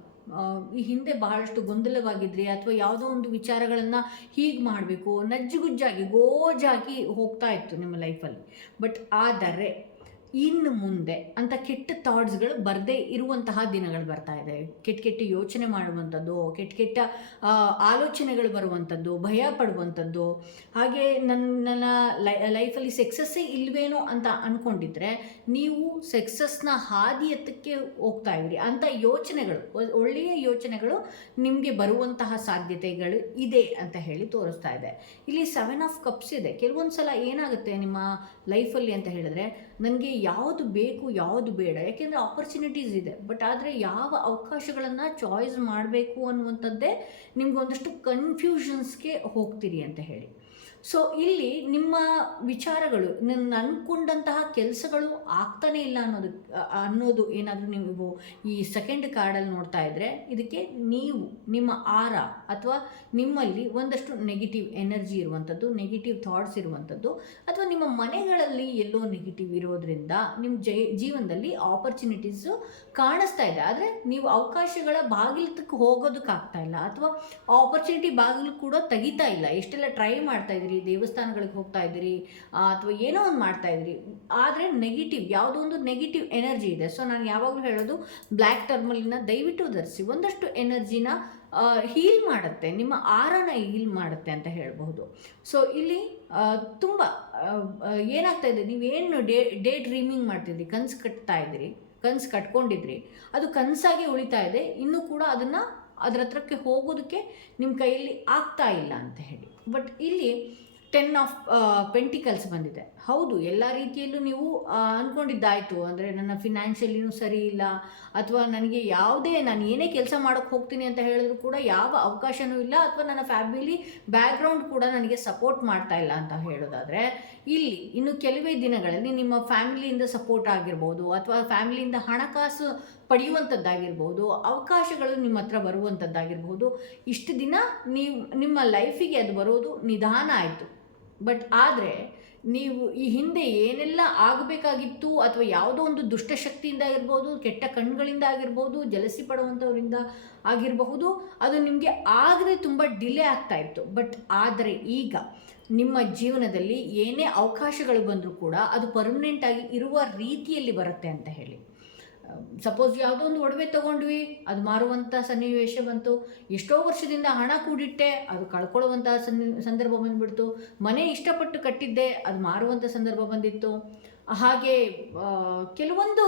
ಈ ಹಿಂದೆ ಬಹಳಷ್ಟು ಗೊಂದಲವಾಗಿದ್ರಿ ಅಥವಾ ಯಾವುದೋ ಒಂದು ವಿಚಾರಗಳನ್ನು ಹೀಗೆ ಮಾಡಬೇಕು ನಜ್ಜುಗುಜ್ಜಾಗಿ ಗೋಜಾಗಿ ಹೋಗ್ತಾ ಇತ್ತು ನಿಮ್ಮ ಲೈಫಲ್ಲಿ. ಬಟ್ ಆದರೆ ಇನ್ನು ಮುಂದೆ ಅಂತ ಕೆಟ್ಟ ಥಾಟ್ಸ್ಗಳು ಬರದೇ ಇರುವಂತಹ ದಿನಗಳು ಬರ್ತಾ ಇದೆ. ಕೆಟ್ಟ ಯೋಚನೆ ಮಾಡುವಂಥದ್ದು, ಕೆಟ್ಟ ಆಲೋಚನೆಗಳು ಬರುವಂಥದ್ದು, ಭಯ ಪಡುವಂಥದ್ದು, ಹಾಗೆ ನನ್ನ ಲೈಫಲ್ಲಿ ಸಕ್ಸಸ್ಸೇ ಇಲ್ವೇನೋ ಅಂತ ಅಂದ್ಕೊಂಡಿದ್ರೆ ನೀವು ಸಕ್ಸಸ್ನ ಹಾದಿ ಎತ್ತಕ್ಕೆ ಹೋಗ್ತಾ ಇದ್ದೀರಿ ಅಂಥ ಯೋಚನೆಗಳು, ಒಳ್ಳೆಯ ಯೋಚನೆಗಳು ನಿಮಗೆ ಬರುವಂತಹ ಸಾಧ್ಯತೆಗಳು ಇದೆ ಅಂತ ಹೇಳಿ ತೋರಿಸ್ತಾ ಇದೆ. ಇಲ್ಲಿ 7 ಆಫ್ ಕಪ್ಸ್ ಇದೆ. ಕೆಲವೊಂದು ಸಲ ಏನಾಗುತ್ತೆ ನಿಮ್ಮ ಲೈಫಲ್ಲಿ ಅಂತ ಹೇಳಿದ್ರೆ, ನನಗೆ ಯಾವುದು ಬೇಕು ಯಾವುದು ಬೇಡ, ಯಾಕೆಂದರೆ ಆಪರ್ಚುನಿಟೀಸ್ ಇದೆ, ಬಟ್ ಆದರೆ ಯಾವ ಅವಕಾಶಗಳನ್ನು ಚಾಯ್ಸ್ ಮಾಡಬೇಕು ಅನ್ನುವಂಥದ್ದೇ ನಿಮ್ಗೊಂದಷ್ಟು ಕನ್ಫ್ಯೂಷನ್ಸ್ಗೆ ಹೋಗ್ತೀರಿ ಅಂತ ಹೇಳಿ. ಸೊ ಇಲ್ಲಿ ನಿಮ್ಮ ವಿಚಾರಗಳು, ನನ್ನ ಅಂದ್ಕೊಂಡಂತಹ ಕೆಲಸಗಳು ಆಗ್ತಾನೇ ಇಲ್ಲ ಅನ್ನೋದು ಏನಾದರೂ ನೀವು ಈ ಸೆಕೆಂಡ್ ಕಾರ್ಡಲ್ಲಿ ನೋಡ್ತಾ ಇದ್ದರೆ, ಇದಕ್ಕೆ ನೀವು ನಿಮ್ಮ ಆರ ಅಥವಾ ನಿಮ್ಮಲ್ಲಿ ಒಂದಷ್ಟು ನೆಗೆಟಿವ್ ಎನರ್ಜಿ ಇರುವಂಥದ್ದು, ನೆಗೆಟಿವ್ ಥಾಟ್ಸ್ ಇರುವಂಥದ್ದು, ಅಥವಾ ನಿಮ್ಮ ಮನೆಗಳಲ್ಲಿ ಎಲ್ಲೋ ನೆಗೆಟಿವ್ ಇರೋದ್ರಿಂದ ನಿಮ್ಮ ಜೀವನದಲ್ಲಿ ಆಪರ್ಚುನಿಟೀಸು ಕಾಣಿಸ್ತಾ ಇದೆ. ಆದರೆ ನೀವು ಅವಕಾಶಗಳ ಬಾಗಿಲಕ್ಕೆ ಹೋಗೋದಕ್ಕಾಗ್ತಾ ಇಲ್ಲ, ಅಥವಾ ಆಪರ್ಚುನಿಟಿ ಬಾಗಿಲು ಕೂಡ ತೆಗಿತಾ ಇಲ್ಲ. ಎಷ್ಟೆಲ್ಲ ಟ್ರೈ ಮಾಡ್ತಾ ಇದ್ದೀರಿ, ದೇವಸ್ಥಾನಗಳಿಗೆ ಹೋಗ್ತಾ ಇದ್ದೀರಿ ಅಥವಾ ಏನೋ ಒಂದು ಮಾಡ್ತಾ ಇದ್ದೀರಿ, ಆದರೆ ನೆಗೆಟಿವ್ ಯಾವುದೋ ಒಂದು ನೆಗೆಟಿವ್ ಎನರ್ಜಿ ಇದೆ. ಸೊ ನಾನು ಯಾವಾಗಲೂ ಹೇಳೋದು, ಬ್ಲ್ಯಾಕ್ ಟರ್ಮಲಿನ ದಯವಿಟ್ಟು ಧರಿಸಿ. ಒಂದಷ್ಟು ಎನರ್ಜಿನ ಹೀಲ್ ಮಾಡುತ್ತೆ, ನಿಮ್ಮ ಆರನ ಹೀಲ್ ಮಾಡುತ್ತೆ ಅಂತ ಹೇಳಬಹುದು. ಸೊ ಇಲ್ಲಿ ತುಂಬ ಏನಾಗ್ತಾ ಇದೆ, ನೀವೇನು ಡೇ ಡ್ರೀಮಿಂಗ್ ಮಾಡ್ತಿದ್ರಿ, ಕನಸು ಕಟ್ತಾ ಇದ್ದೀರಿ, ಕನಸು ಕಟ್ಕೊಂಡಿದ್ರಿ, ಅದು ಕನಸಾಗಿ ಉಳಿತಾ ಇದೆ, ಇನ್ನೂ ಕೂಡ ಅದರ ಹತ್ರಕ್ಕೆ ಹೋಗೋದಕ್ಕೆ ನಿಮ್ಮ ಕೈಯಲ್ಲಿ ಆಗ್ತಾ ಇಲ್ಲ ಅಂತ ಹೇಳಿ. ಬಟ್ ಇಲ್ಲಿ 10 ಆಫ್ ಪೆಂಟಿಕಲ್ಸ್ ಬಂದಿದೆ. ಹೌದು, ಎಲ್ಲ ರೀತಿಯಲ್ಲೂ ನೀವು ಅಂದ್ಕೊಂಡಿದ್ದಾಯಿತು. ಅಂದರೆ ನನ್ನ ಫಿನಾನ್ಷಿಯಲಿನೂ ಸರಿ ಇಲ್ಲ, ಅಥವಾ ನನಗೆ ನಾನು ಏನೇ ಕೆಲಸ ಮಾಡೋಕ್ಕೆ ಹೋಗ್ತೀನಿ ಅಂತ ಹೇಳಿದ್ರು ಕೂಡ ಯಾವ ಅವಕಾಶವೂ ಇಲ್ಲ, ಅಥವಾ ನನ್ನ ಫ್ಯಾಮಿಲಿ ಬ್ಯಾಕ್ಗ್ರೌಂಡ್ ಕೂಡ ನನಗೆ ಸಪೋರ್ಟ್ ಮಾಡ್ತಾ ಇಲ್ಲ ಅಂತ ಹೇಳೋದಾದರೆ, ಇಲ್ಲಿ ಇನ್ನು ಕೆಲವೇ ದಿನಗಳಲ್ಲಿ ನಿಮ್ಮ ಫ್ಯಾಮಿಲಿಯಿಂದ ಸಪೋರ್ಟ್ ಆಗಿರ್ಬೋದು, ಅಥವಾ ಫ್ಯಾಮಿಲಿಯಿಂದ ಹಣಕಾಸು ಪಡೆಯುವಂಥದ್ದಾಗಿರ್ಬೋದು, ಅವಕಾಶಗಳು ನಿಮ್ಮ ಹತ್ರ ಬರುವಂಥದ್ದಾಗಿರ್ಬೋದು. ಇಷ್ಟು ದಿನ ನಿಮ್ಮ ಲೈಫಿಗೆ ಅದು ಬರೋದು ನಿಧಾನ ಆಯಿತು. ಬಟ್ ಆದರೆ ನೀವು ಈ ಹಿಂದೆ ಏನೆಲ್ಲ ಆಗಬೇಕಾಗಿತ್ತು, ಅಥವಾ ಯಾವುದೋ ಒಂದು ದುಷ್ಟಶಕ್ತಿಯಿಂದ ಆಗಿರ್ಬೋದು, ಕೆಟ್ಟ ಕಣ್ಗಳಿಂದ ಆಗಿರ್ಬೋದು, ಜಲಸಿ ಪಡುವಂಥವರಿಂದ ಆಗಿರಬಹುದು, ಅದು ನಿಮಗೆ ಆಗದೆ ತುಂಬ ಡಿಲೇ ಆಗ್ತಾ ಇತ್ತು. ಬಟ್ ಆದರೆ ಈಗ ನಿಮ್ಮ ಜೀವನದಲ್ಲಿ ಏನೇ ಅವಕಾಶಗಳು ಬಂದರೂ ಕೂಡ ಅದು ಪರ್ಮನೆಂಟಾಗಿ ಇರುವ ರೀತಿಯಲ್ಲಿ ಬರುತ್ತೆ ಅಂತ ಹೇಳಿ. ಸಪೋಸ್ ಯಾವುದೋ ಒಂದು ಒಡವೆ ತೊಗೊಂಡ್ವಿ, ಅದು ಮಾರುವಂಥ ಸನ್ನಿವೇಶ ಬಂತು. ಎಷ್ಟೋ ವರ್ಷದಿಂದ ಹಣ ಕೂಡಿಟ್ಟೆ, ಅದು ಕಳ್ಕೊಳ್ಳುವಂಥ ಸಂದರ್ಭ ಬಂದುಬಿಡ್ತು. ಮನೆ ಇಷ್ಟಪಟ್ಟು ಕಟ್ಟಿದ್ದೆ, ಅದು ಮಾರುವಂಥ ಸಂದರ್ಭ ಬಂದಿತ್ತು. ಹಾಗೆ ಕೆಲವೊಂದು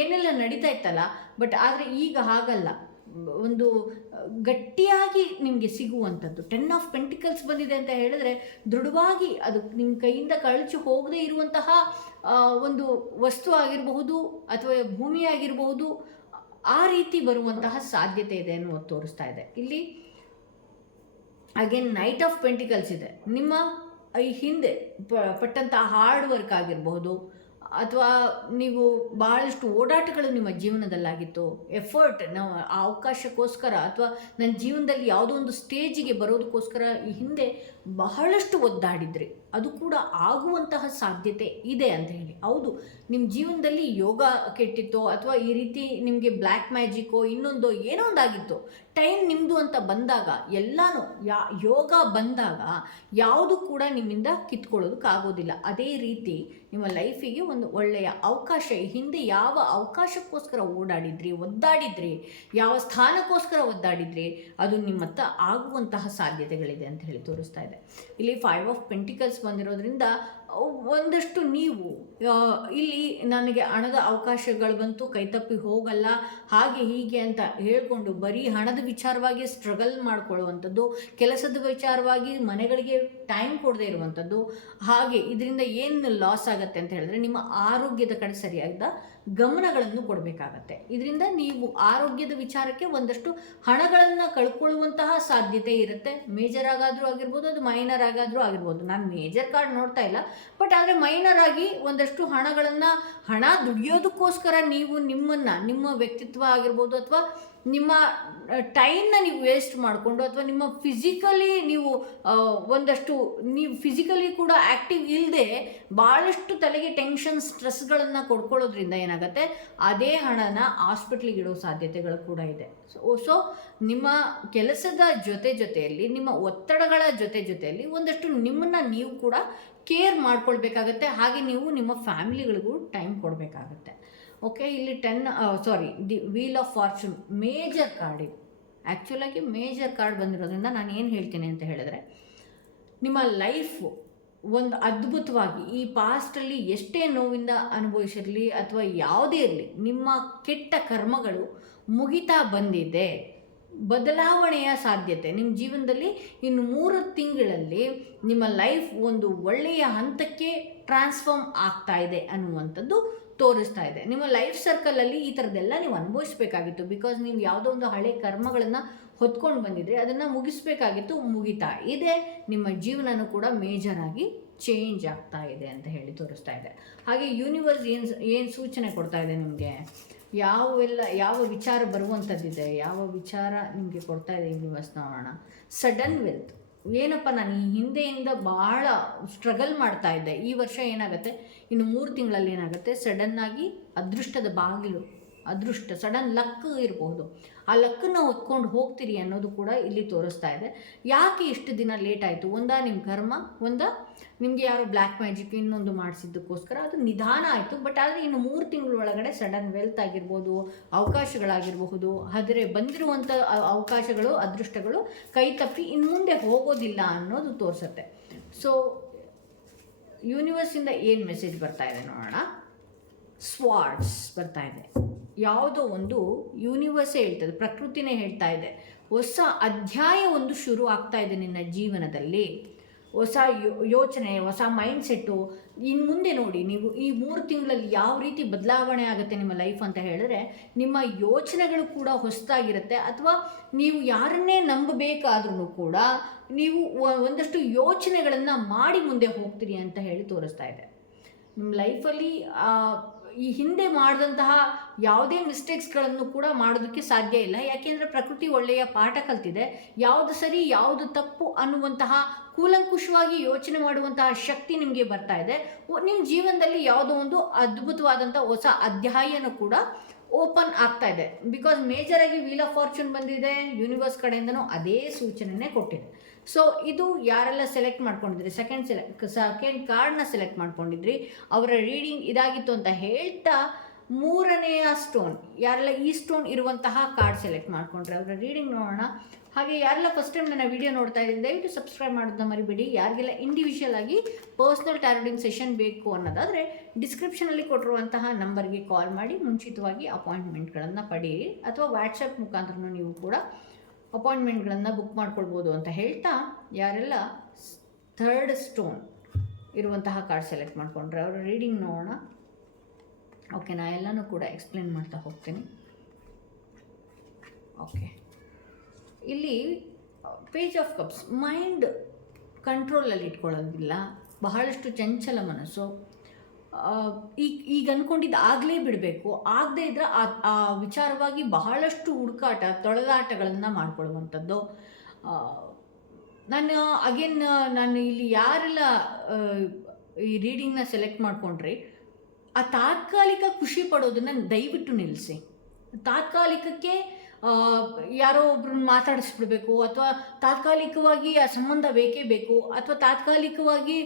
ಏನೆಲ್ಲ ನಡೀತಾ ಇತ್ತಲ್ಲ. ಬಟ್ ಆದರೆ ಈಗ ಹಾಗಲ್ಲ. ಒಂದು ಗಟ್ಟಿಯಾಗಿ ನಿಮಗೆ ಸಿಗುವಂಥದ್ದು 10 ಆಫ್ ಪೆಂಟಿಕಲ್ಸ್ ಬಂದಿದೆ ಅಂತ ಹೇಳಿದ್ರೆ, ದೃಢವಾಗಿ ಅದು ನಿಮ್ಮ ಕೈಯಿಂದ ಕಳಚಿ ಹೋಗದೇ ಇರುವಂತಹ ಒಂದು ವಸ್ತು ಆಗಿರಬಹುದು, ಅಥವಾ ಭೂಮಿ ಆಗಿರಬಹುದು, ಆ ರೀತಿ ಬರುವಂತಹ ಸಾಧ್ಯತೆ ಇದೆ ಅನ್ನೋದು ತೋರಿಸ್ತಾ ಇದೆ. ಇಲ್ಲಿ ಅಗೇನ್ ನೈಟ್ ಆಫ್ ಪೆಂಟಿಕಲ್ಸ್ ಇದೆ. ನಿಮ್ಮ ಈ ಹಿಂದೆ ಪಟ್ಟಂತಹ ಹಾರ್ಡ್ ವರ್ಕ್ ಆಗಿರಬಹುದು, ಅಥವಾ ನೀವು ಭಾಳಷ್ಟು ಓಡಾಟಗಳು ನಿಮ್ಮ ಜೀವನದಲ್ಲಾಗಿತ್ತು, ಎಫರ್ಟ್, ನಾವು ಆ ಅವಕಾಶಕ್ಕೋಸ್ಕರ ಅಥವಾ ನನ್ನ ಜೀವನದಲ್ಲಿ ಯಾವುದೋ ಒಂದು ಸ್ಟೇಜಿಗೆ ಬರೋದಕ್ಕೋಸ್ಕರ ಈ ಹಿಂದೆ ಬಹಳಷ್ಟು ಒದ್ದಾಡಿದ್ರಿ, ಅದು ಕೂಡ ಆಗುವಂತಹ ಸಾಧ್ಯತೆ ಇದೆ ಅಂತ ಹೇಳಿ. ಹೌದು, ನಿಮ್ಮ ಜೀವನದಲ್ಲಿ ಯೋಗ ಕೆಟ್ಟಿತ್ತೋ, ಅಥವಾ ಈ ರೀತಿ ನಿಮಗೆ ಬ್ಲ್ಯಾಕ್ ಮ್ಯಾಜಿಕ್ಕೋ ಇನ್ನೊಂದೋ ಏನೋ ಒಂದಾಗಿತ್ತು. ಟೈಮ್ ನಿಮ್ಮದು ಅಂತ ಬಂದಾಗ ಎಲ್ಲನೂ ಯೋಗ ಬಂದಾಗ ಯಾವುದು ಕೂಡ ನಿಮ್ಮಿಂದ ಕಿತ್ಕೊಳ್ಳೋದಕ್ಕಾಗೋದಿಲ್ಲ. ಅದೇ ರೀತಿ ನಿಮ್ಮ ಲೈಫಿಗೆ ಒಂದು ಒಳ್ಳೆಯ ಅವಕಾಶ, ಹಿಂದೆ ಯಾವ ಅವಕಾಶಕ್ಕೋಸ್ಕರ ಒದ್ದಾಡಿದ್ರಿ, ಯಾವ ಸ್ಥಾನಕ್ಕೋಸ್ಕರ ಒದ್ದಾಡಿದ್ರಿ, ಅದು ನಿಮ್ಮ ಹತ್ರ ಆಗುವಂತಹ ಸಾಧ್ಯತೆಗಳಿದೆ ಅಂತ ಹೇಳಿ ತೋರಿಸ್ತಾ ಇದೆ. ಇಲ್ಲಿ 5 ಆಫ್ ಪೆಂಟಿಕಲ್ಸ್ ಬಂದಿರೋದ್ರಿಂದ ಒಂದಷ್ಟು ನೀವು ಇಲ್ಲಿ ನನಗೆ ಹಣದ ಅವಕಾಶಗಳು ಬಂತು, ಕೈತಪ್ಪಿ ಹೋಗಲ್ಲ, ಹಾಗೆ ಹೀಗೆ ಅಂತ ಹೇಳ್ಕೊಂಡು ಬರೀ ಹಣದ ವಿಚಾರವಾಗಿ ಸ್ಟ್ರಗಲ್ ಮಾಡ್ಕೊಳ್ಳುವಂಥದ್ದು, ಕೆಲಸದ ವಿಚಾರವಾಗಿ ಮನೆಗಳಿಗೆ ಟೈಮ್ ಕೊಡದೇ ಇರುವಂಥದ್ದು. ಹಾಗೆ ಇದರಿಂದ ಏನು ಲಾಸ್ ಆಗುತ್ತೆ ಅಂತ ಹೇಳಿದ್ರೆ, ನಿಮ್ಮ ಆರೋಗ್ಯದ ಕಡೆ ಸರಿಯಾದ ಗಮನಗಳನ್ನು ಕೊಡಬೇಕಾಗತ್ತೆ. ಇದರಿಂದ ನೀವು ಆರೋಗ್ಯದ ವಿಚಾರಕ್ಕೆ ಒಂದಷ್ಟು ಹಣಗಳನ್ನು ಕಳ್ಕೊಳ್ಳುವಂತಹ ಸಾಧ್ಯತೆ ಇರುತ್ತೆ. ಮೇಜರ್ ಆಗಾದರೂ ಆಗಿರ್ಬೋದು, ಅದು ಮೈನರ್ ಆಗಾದರೂ ಆಗಿರ್ಬೋದು. ನಾನು ಮೇಜರ್ ಕಾರ್ಡ್ ನೋಡ್ತಾ ಇಲ್ಲ, ಬಟ್ ಆದರೆ ಮೈನರ್ ಆಗಿ ಒಂದಷ್ಟು ಹಣ ದುಡಿಯೋದಕ್ಕೋಸ್ಕರ ನೀವು ನಿಮ್ಮ ವ್ಯಕ್ತಿತ್ವ ಆಗಿರ್ಬೋದು, ಅಥವಾ ನಿಮ್ಮ ಟೈಮ್ನ ನೀವು ವೇಸ್ಟ್ ಮಾಡಿಕೊಂಡು, ಅಥವಾ ನಿಮ್ಮ ಫಿಸಿಕಲಿ ನೀವು ಫಿಸಿಕಲಿ ಕೂಡ ಆ್ಯಕ್ಟಿವ್ ಇಲ್ಲದೆ ಭಾಳಷ್ಟು ತಲೆಗೆ ಟೆನ್ಷನ್, ಸ್ಟ್ರೆಸ್ಗಳನ್ನು ಕೊಡ್ಕೊಳ್ಳೋದ್ರಿಂದ ಏನಾಗುತ್ತೆ, ಅದೇ ಹಣನ ಹಾಸ್ಪಿಟ್ಲಿಗೆ ಇಡೋ ಸಾಧ್ಯತೆಗಳು ಕೂಡ ಇದೆ. ಸೊ ನಿಮ್ಮ ಕೆಲಸದ ಜೊತೆಯಲ್ಲಿ, ನಿಮ್ಮ ಒತ್ತಡಗಳ ಜೊತೆಯಲ್ಲಿ ಒಂದಷ್ಟು ನಿಮ್ಮನ್ನು ನೀವು ಕೂಡ ಕೇರ್ ಮಾಡ್ಕೊಳ್ಬೇಕಾಗತ್ತೆ. ಹಾಗೆ ನೀವು ನಿಮ್ಮ ಫ್ಯಾಮಿಲಿಗಳಿಗೂ ಟೈಮ್ ಕೊಡಬೇಕಾಗತ್ತೆ. ಓಕೆ, ಇಲ್ಲಿ the wheel of fortune major card ಇದು. ಆ್ಯಕ್ಚುಲಾಗಿ ಮೇಜರ್ ಕಾರ್ಡ್ ಬಂದಿರೋದ್ರಿಂದ ನಾನು ಏನು ಹೇಳ್ತೀನಿ ಅಂತ ಹೇಳಿದ್ರೆ, ನಿಮ್ಮ ಲೈಫು ಒಂದು ಅದ್ಭುತವಾಗಿ ಈ ಪಾಸ್ಟಲ್ಲಿ ಎಷ್ಟೇ ನೋವಿಂದ ಅನುಭವಿಸಿರಲಿ ಅಥವಾ ಯಾವುದೇ ಇರಲಿ, ನಿಮ್ಮ ಕೆಟ್ಟ ಕರ್ಮಗಳು ಮುಗಿತಾ ಬಂದಿದೆ. ಬದಲಾವಣೆಯ ಸಾಧ್ಯತೆ ನಿಮ್ಮ ಜೀವನದಲ್ಲಿ ಇನ್ನು 3 ತಿಂಗಳಲ್ಲಿ ನಿಮ್ಮ ಲೈಫ್ ಒಂದು ಒಳ್ಳೆಯ ಹಂತಕ್ಕೆ ಟ್ರಾನ್ಸ್ಫಾರ್ಮ್ ಆಗ್ತಾ ಇದೆ ಅನ್ನುವಂಥದ್ದು ತೋರಿಸ್ತಾ ಇದೆ. ನಿಮ್ಮ ಲೈಫ್ ಸರ್ಕಲಲ್ಲಿ ಈ ಥರದ್ದೆಲ್ಲ ನೀವು ಅನುಭವಿಸ್ಬೇಕಾಗಿತ್ತು. ಬಿಕಾಸ್ ನೀವು ಯಾವುದೋ ಒಂದು ಹಳೆ ಕರ್ಮಗಳನ್ನು ಹೊತ್ಕೊಂಡು ಬಂದಿದ್ರೆ ಅದನ್ನು ಮುಗಿಸ್ಬೇಕಾಗಿತ್ತು, ಮುಗಿತಾ ಇದೆ. ನಿಮ್ಮ ಜೀವನನೂ ಕೂಡ ಮೇಜರಾಗಿ ಚೇಂಜ್ ಆಗ್ತಾ ಇದೆ ಅಂತ ಹೇಳಿ ತೋರಿಸ್ತಾ ಇದೆ. ಹಾಗೆ ಯೂನಿವರ್ಸ್ ಏನು ಸೂಚನೆ ಕೊಡ್ತಾ ಇದೆ ನಿಮಗೆ, ಯಾವ ವಿಚಾರ ಬರುವಂಥದ್ದಿದೆ, ಯಾವ ವಿಚಾರ ನಿಮಗೆ ಕೊಡ್ತಾ ಇದೆ ಯೂನಿವರ್ಸ್ ನೋಡೋಣ. Sudden wealth. ಏನಪ್ಪ, ನಾನು ಈ ಹಿಂದೆಯಿಂದ ಭಾಳ ಸ್ಟ್ರಗಲ್ ಮಾಡ್ತಾ ಇದ್ದೆ, ಈ ವರ್ಷ ಏನಾಗುತ್ತೆ, ಇನ್ನು 3 ತಿಂಗಳಲ್ಲಿ ಏನಾಗುತ್ತೆ, ಸಡನ್ನಾಗಿ ಅದೃಷ್ಟದ ಬಾಗಿಲು, ಸಡನ್ ಲಕ್ ಇರಬಹುದು, ಆ ಲಕ್ಕನ್ನು ಹೊತ್ಕೊಂಡು ಹೋಗ್ತೀರಿ ಅನ್ನೋದು ಕೂಡ ಇಲ್ಲಿ ತೋರಿಸ್ತಾ ಇದೆ. ಯಾಕೆ ಇಷ್ಟು ದಿನ ಲೇಟ್ ಆಯಿತು? ನಿಮ್ಮ ಕರ್ಮ, ನಿಮಗೆ ಯಾರೋ ಬ್ಲ್ಯಾಕ್ ಮ್ಯಾಜಿಕ್ ಇನ್ನೊಂದು ಮಾಡಿಸಿದ್ದಕ್ಕೋಸ್ಕರ ಅದು ನಿಧಾನ ಆಯಿತು. ಬಟ್ ಆದರೆ ಇನ್ನು 3 ತಿಂಗಳೊಳಗಡೆ ಸಡನ್ ವೆಲ್ತ್ ಆಗಿರ್ಬೋದು, ಅವಕಾಶಗಳಾಗಿರಬಹುದು, ಆದರೆ ಬಂದಿರುವಂಥ ಅವಕಾಶಗಳು, ಅದೃಷ್ಟಗಳು ಕೈ ತಪ್ಪಿ ಇನ್ನು ಮುಂದೆ ಹೋಗೋದಿಲ್ಲ ಅನ್ನೋದು ತೋರಿಸುತ್ತೆ. ಸೊ ಯೂನಿವರ್ಸಿಂದ ಏನು ಮೆಸೇಜ್ ಬರ್ತಾ ಇದೆ ನೋಡೋಣ. ಸ್ವಾರ್ಡ್ಸ್ ಬರ್ತಾ ಇದೆ. ಯಾವುದೋ ಒಂದು ಯೂನಿವರ್ಸೇ ಹೇಳ್ತದೆ, ಪ್ರಕೃತಿನೇ ಹೇಳ್ತಾ ಇದೆ, ಹೊಸ ಅಧ್ಯಾಯ ಒಂದು ಶುರು ಆಗ್ತಾ ಇದೆ ನಿನ್ನ ಜೀವನದಲ್ಲಿ. ಹೊಸ ಯೋಚನೆ, ಹೊಸ ಮೈಂಡ್ಸೆಟ್ಟು. ಇನ್ನು ಮುಂದೆ ನೋಡಿ, ನೀವು ಈ 3 ತಿಂಗಳಲ್ಲಿ ಯಾವ ರೀತಿ ಬದಲಾವಣೆ ಆಗುತ್ತೆ ನಿಮ್ಮ ಲೈಫ್ ಅಂತ ಹೇಳಿದ್ರೆ, ನಿಮ್ಮ ಯೋಚನೆಗಳು ಕೂಡ ಹೊಸದಾಗಿರುತ್ತೆ. ಅಥವಾ ನೀವು ಯಾರನ್ನೇ ನಂಬಬೇಕಾದ್ರೂ ಕೂಡ ನೀವು ಒಂದಷ್ಟು ಯೋಚನೆಗಳನ್ನು ಮಾಡಿ ಮುಂದೆ ಹೋಗ್ತೀರಿ ಅಂತ ಹೇಳಿ ತೋರಿಸ್ತಾ ಇದೆ. ನಿಮ್ಮ ಲೈಫಲ್ಲಿ ಈ ಹಿಂದೆ ಮಾಡಿದಂತಹ ಯಾವುದೇ ಮಿಸ್ಟೇಕ್ಸ್ಗಳನ್ನು ಕೂಡ ಮಾಡೋದಕ್ಕೆ ಸಾಧ್ಯ ಇಲ್ಲ. ಯಾಕೆಂದರೆ ಪ್ರಕೃತಿ ಒಳ್ಳೆಯ ಪಾಠ ಕಲ್ತಿದೆ. ಯಾವುದು ಸರಿ ಯಾವುದು ತಪ್ಪು ಅನ್ನುವಂತಹ ಕೂಲಂಕುಷವಾಗಿ ಯೋಚನೆ ಮಾಡುವಂತಹ ಶಕ್ತಿ ನಿಮಗೆ ಬರ್ತಾ ಇದೆ. ನಿಮ್ಮ ಜೀವನದಲ್ಲಿ ಯಾವುದೋ ಒಂದು ಅದ್ಭುತವಾದಂಥ ಹೊಸ ಅಧ್ಯಾಯನೂ ಕೂಡ ಓಪನ್ ಆಗ್ತಾ ಇದೆ. ಬಿಕಾಸ್ ಮೇಜರಾಗಿ ವೀಲ್ ಆಫ್ ಫಾರ್ಚೂನ್ ಬಂದಿದೆ, ಯೂನಿವರ್ಸ್ ಕಡೆಯಿಂದನೂ ಅದೇ ಸೂಚನೆನೇ ಕೊಟ್ಟಿದೆ. ಸೊ ಇದು ಯಾರೆಲ್ಲ ಸೆಲೆಕ್ಟ್ ಮಾಡ್ಕೊಂಡಿದ್ರಿ, ಸೆಕೆಂಡ್ ಕಾರ್ಡ್ನ ಸೆಲೆಕ್ಟ್ ಮಾಡ್ಕೊಂಡಿದ್ರಿ, ಅವರ ರೀಡಿಂಗ್ ಇದಾಗಿತ್ತು ಅಂತ ಹೇಳ್ತಾ, 3ನೇಯ ಸ್ಟೋನ್ ಯಾರೆಲ್ಲ ಈ ಸ್ಟೋನ್ ಇರುವಂತಹ ಕಾರ್ಡ್ ಸೆಲೆಕ್ಟ್ ಮಾಡ್ಕೊಂಡ್ರೆ ಅವರ ರೀಡಿಂಗ್ ನೋಡೋಣ. ಹಾಗೆ ಯಾರೆಲ್ಲ ಫಸ್ಟ್ ಟೈಮ್ ನನ್ನ ವಿಡಿಯೋ ನೋಡ್ತಾ ಇದ್ದೀನಿ ದಯವಿಟ್ಟು ಸಬ್ಸ್ಕ್ರೈಬ್ ಮಾಡೋದನ್ನ ಮರಿಬೇಡಿ. ಯಾರಿಗೆಲ್ಲ ಇಂಡಿವಿಜುವಲ್ ಆಗಿ ಪರ್ಸ್ನಲ್ ಟಾರೋಟಿಂಗ್ ಸೆಷನ್ ಬೇಕು ಅನ್ನೋದಾದರೆ ಡಿಸ್ಕ್ರಿಪ್ಷನಲ್ಲಿ ಕೊಟ್ಟಿರುವಂತಹ ನಂಬರ್ಗೆ ಕಾಲ್ ಮಾಡಿ ಮುಂಚಿತವಾಗಿ ಅಪಾಯಿಂಟ್ಮೆಂಟ್ಗಳನ್ನು ಪಡೆಯಿರಿ. ಅಥವಾ ವಾಟ್ಸಪ್ ಮುಖಾಂತರ ನೀವು ಕೂಡ ಅಪಾಯಿಂಟ್ಮೆಂಟ್ಗಳನ್ನು ಬುಕ್ ಮಾಡ್ಕೊಳ್ಬೋದು ಅಂತ ಹೇಳ್ತಾ, ಯಾರೆಲ್ಲ 3rd ಸ್ಟೋನ್ ಇರುವಂತಹ ಕಾರ್ಡ್ ಸೆಲೆಕ್ಟ್ ಮಾಡಿಕೊಂಡ್ರೆ ಅವರ ರೀಡಿಂಗ್ ನೋಡೋಣ. ಓಕೆ, ನಾ ಎಲ್ಲನೂ ಕೂಡ ಎಕ್ಸ್ಪ್ಲೇನ್ ಮಾಡ್ತಾ ಹೋಗ್ತೀನಿ. ಓಕೆ, ಇಲ್ಲಿ ಪೇಜ್ ಆಫ್ ಕಪ್ಸ್, ಮೈಂಡ್ ಕಂಟ್ರೋಲಲ್ಲಿ ಇಟ್ಕೊಳ್ಳೋದಿಲ್ಲ, ಬಹಳಷ್ಟು ಚಂಚಲ ಮನಸ್ಸು. ಈಗ ಅಂದ್ಕೊಂಡಿದ್ದು ಆಗಲೇ ಬಿಡಬೇಕು, ಆಗದೇ ಇದ್ದರೆ ಆ ವಿಚಾರವಾಗಿ ಬಹಳಷ್ಟು ಹುಡುಕಾಟ ತೊಳೆದಾಟಗಳನ್ನು ಮಾಡಿಕೊಳ್ಳುವಂಥದ್ದು. ನಾನು ಇಲ್ಲಿ ಯಾರೆಲ್ಲ ಈ ರೀಡಿಂಗ್ನ ಸೆಲೆಕ್ಟ್ ಮಾಡಿಕೊಂಡ್ರಿ, ಆ ತಾತ್ಕಾಲಿಕ ಖುಷಿ ಪಡೋದನ್ನು ದಯವಿಟ್ಟು ನಿಲ್ಲಿಸಿ. ತಾತ್ಕಾಲಿಕಕ್ಕೆ ಯಾರೋ ಒಬ್ರನ್ನ ಮಾತಾಡಿಸ್ಬಿಡ್ಬೇಕು, ಅಥವಾ ತಾತ್ಕಾಲಿಕವಾಗಿ ಆ ಸಂಬಂಧ ಬೇಕೇ ಬೇಕು, ಅಥವಾ ತಾತ್ಕಾಲಿಕವಾಗಿ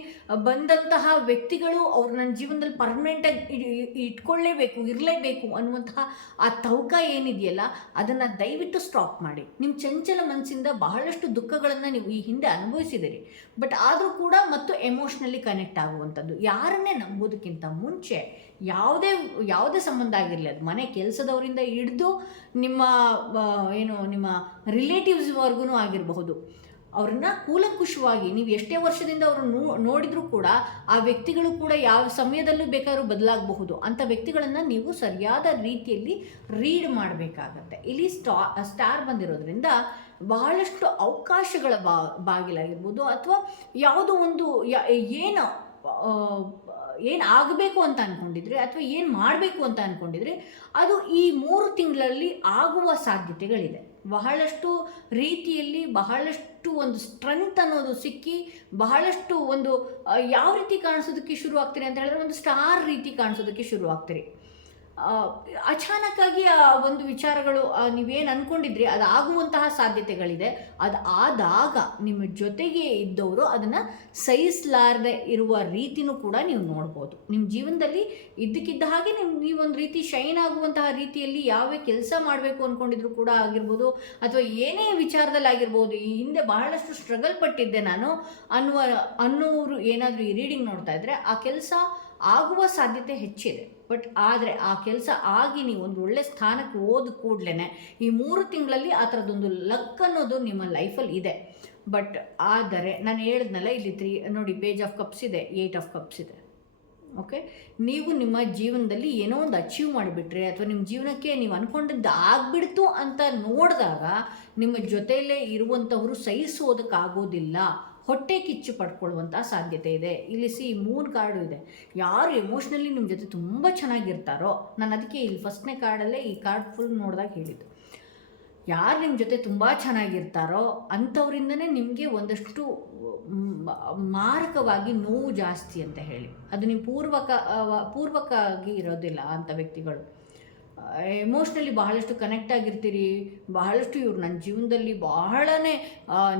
ಬಂದಂತಹ ವ್ಯಕ್ತಿಗಳು ಅವ್ರು ನನ್ನ ಜೀವನದಲ್ಲಿ ಪರ್ಮನೆಂಟಾಗಿ ಇಟ್ಕೊಳ್ಳೇಬೇಕು, ಇರಲೇಬೇಕು ಅನ್ನುವಂತಹ ಆ ತವಕ ಏನಿದೆಯಲ್ಲ ಅದನ್ನು ದಯವಿಟ್ಟು ಸ್ಟಾಪ್ ಮಾಡಿ. ನಿಮ್ಮ ಚಂಚಲ ಮನಸ್ಸಿಂದ ಬಹಳಷ್ಟು ದುಃಖಗಳನ್ನು ನೀವು ಈ ಹಿಂದೆ ಅನುಭವಿಸಿದಿರಿ. ಬಟ್ ಆದರೂ ಕೂಡ ಮತ್ತು ಎಮೋಷ್ನಲಿ ಕನೆಕ್ಟ್ ಆಗುವಂಥದ್ದು. ಯಾರನ್ನೇ ನಂಬೋದಕ್ಕಿಂತ ಮುಂಚೆ ಯಾವುದೇ ಸಂಬಂಧ ಆಗಿರಲಿ, ಅದು ಮನೆ ಕೆಲಸದವರಿಂದ ಹಿಡಿದು ನಿಮ್ಮ ನಿಮ್ಮ ರಿಲೇಟಿವ್ಸ್ವರೆಗೂ ಆಗಿರಬಹುದು, ಅವ್ರನ್ನ ಕೂಲಂಕುಷವಾಗಿ ನೀವು ಎಷ್ಟೇ ವರ್ಷದಿಂದ ಅವ್ರನ್ನ ನೋಡಿದರೂ ಕೂಡ ಆ ವ್ಯಕ್ತಿಗಳು ಕೂಡ ಯಾವ ಸಮಯದಲ್ಲೂ ಬೇಕಾದ್ರೂ ಬದಲಾಗಬಹುದು. ಅಂಥ ವ್ಯಕ್ತಿಗಳನ್ನು ನೀವು ಸರಿಯಾದ ರೀತಿಯಲ್ಲಿ ರೀಡ್ ಮಾಡಬೇಕಾಗತ್ತೆ. ಇಲ್ಲಿ ಸ್ಟಾರ್ ಬಂದಿರೋದ್ರಿಂದ ಬಹಳಷ್ಟು ಅವಕಾಶಗಳ ಬಾಗಿಲಾಗಿರ್ಬೋದು, ಅಥವಾ ಯಾವುದೋ ಒಂದು ಏನು ಆಗಬೇಕು ಅಂತ ಅಂದ್ಕೊಂಡಿದ್ರೆ, ಅಥವಾ ಏನು ಮಾಡಬೇಕು ಅಂತ ಅಂದ್ಕೊಂಡಿದ್ರೆ, ಅದು ಈ 3 ತಿಂಗಳಲ್ಲಿ ಆಗುವ ಸಾಧ್ಯತೆಗಳಿದೆ. ಬಹಳಷ್ಟು ರೀತಿಯಲ್ಲಿ ಬಹಳಷ್ಟು ಒಂದು ಸ್ಟ್ರೆಂತ್ ಅನ್ನೋದು ಸಿಕ್ಕಿ, ಬಹಳಷ್ಟು ಒಂದು ಯಾವ ರೀತಿ ಕಾಣಿಸೋದಕ್ಕೆ ಶುರು ಆಗ್ತೀರಿ ಅಂತ ಹೇಳಿದ್ರೆ, ಒಂದು ಸ್ಟಾರ್ ರೀತಿ ಕಾಣಿಸೋದಕ್ಕೆ ಶುರು ಆಗ್ತೀರಿ. ಅಚಾನಕ್ಕಾಗಿ ಆ ಒಂದು ವಿಚಾರಗಳು ನೀವೇನು ಅಂದ್ಕೊಂಡಿದ್ರಿ ಅದು ಆಗುವಂತಹ ಸಾಧ್ಯತೆಗಳಿದೆ. ಅದು ಆದಾಗ ನಿಮ್ಮ ಜೊತೆಗೆ ಇದ್ದವರು ಅದನ್ನು ಸಹಿಸಲಾರದೆ ಇರುವ ರೀತಿನೂ ಕೂಡ ನೀವು ನೋಡ್ಬೋದು. ನಿಮ್ಮ ಜೀವನದಲ್ಲಿ ಇದ್ದಕ್ಕಿದ್ದ ಹಾಗೆ ನೀವೊಂದು ರೀತಿ ಶೈನ್ ಆಗುವಂತಹ ರೀತಿಯಲ್ಲಿ ಯಾವೇ ಕೆಲಸ ಮಾಡಬೇಕು ಅಂದ್ಕೊಂಡಿದ್ರು ಕೂಡ ಆಗಿರ್ಬೋದು, ಅಥವಾ ಏನೇ ವಿಚಾರದಲ್ಲಿ ಆಗಿರ್ಬೋದು, ಈ ಹಿಂದೆ ಬಹಳಷ್ಟು ಸ್ಟ್ರಗಲ್ ಪಟ್ಟಿದ್ದೆ ನಾನು ಅನ್ನೋರು ಏನಾದರೂ ಈ ರೀಡಿಂಗ್ ನೋಡ್ತಾ ಇದ್ದರೆ ಆ ಕೆಲಸ ಆಗುವ ಸಾಧ್ಯತೆ ಹೆಚ್ಚಿದೆ. ಬಟ್ ಆದರೆ ಆ ಕೆಲಸ ಆಗಿ ನೀವು ಒಂದು ಒಳ್ಳೆ ಸ್ಥಾನಕ್ಕೆ ಹೋದ ಕೂಡಲೇ ಈ 3 ತಿಂಗಳಲ್ಲಿ ಆ ಥರದೊಂದು ಲಕ್ ಅನ್ನೋದು ನಿಮ್ಮ ಲೈಫಲ್ಲಿ ಇದೆ. ಬಟ್ ಆದರೆ ನಾನು ಹೇಳಿದ್ನಲ್ಲ, ಇಲ್ಲಿ ನೋಡಿ ಪೇಜ್ ಆಫ್ ಕಪ್ಸ್ ಇದೆ, 8 ಆಫ್ ಕಪ್ಸ್ ಇದೆ. ಓಕೆ, ನೀವು ನಿಮ್ಮ ಜೀವನದಲ್ಲಿ ಏನೋ ಒಂದು ಅಚೀವ್ ಮಾಡಿಬಿಟ್ರೆ, ಅಥವಾ ನಿಮ್ಮ ಜೀವನಕ್ಕೆ ನೀವು ಅಂದ್ಕೊಂಡಿದ್ದು ಆಗಿಬಿಡ್ತು ಅಂತ ನೋಡಿದಾಗ ನಿಮ್ಮ ಜೊತೆಯಲ್ಲೇ ಇರುವಂಥವರು ಸಹಿಸೋದಕ್ಕಾಗೋದಿಲ್ಲ, ಹೊಟ್ಟೆ ಕಿಚ್ಚು ಪಡ್ಕೊಳ್ಳುವಂಥ ಸಾಧ್ಯತೆ ಇದೆ. ಇಲ್ಲಿ ಮೂನ್ ಕಾರ್ಡು ಇದೆ. ಯಾರು ಎಮೋಷ್ನಲಿ ನಿಮ್ಮ ಜೊತೆ ತುಂಬ ಚೆನ್ನಾಗಿರ್ತಾರೋ, ನಾನು ಅದಕ್ಕೆ ಇಲ್ಲಿ ಫಸ್ಟ್ನೇ ಕಾರ್ಡಲ್ಲೇ ಈ ಕಾರ್ಡ್ ಫುಲ್ ನೋಡಿದಾಗ ಹೇಳಿದ್ದು, ಯಾರು ನಿಮ್ಮ ಜೊತೆ ತುಂಬ ಚೆನ್ನಾಗಿರ್ತಾರೋ ಅಂಥವರಿಂದನೇ ನಿಮಗೆ ಒಂದಷ್ಟು ಮಾರಕವಾಗಿ ನೋವು ಜಾಸ್ತಿ ಅಂತ ಹೇಳಿ. ಅದು ನೀವು ಪೂರ್ವಕವಾಗಿ ಇರೋದಿಲ್ಲ ಅಂಥ ವ್ಯಕ್ತಿಗಳು. ಎಮೋಷ್ನಲಿ ಬಹಳಷ್ಟು ಕನೆಕ್ಟ್ ಆಗಿರ್ತೀರಿ. ಬಹಳಷ್ಟು ಇವ್ರು ನನ್ನ ಜೀವನದಲ್ಲಿ ಬಹಳನೇ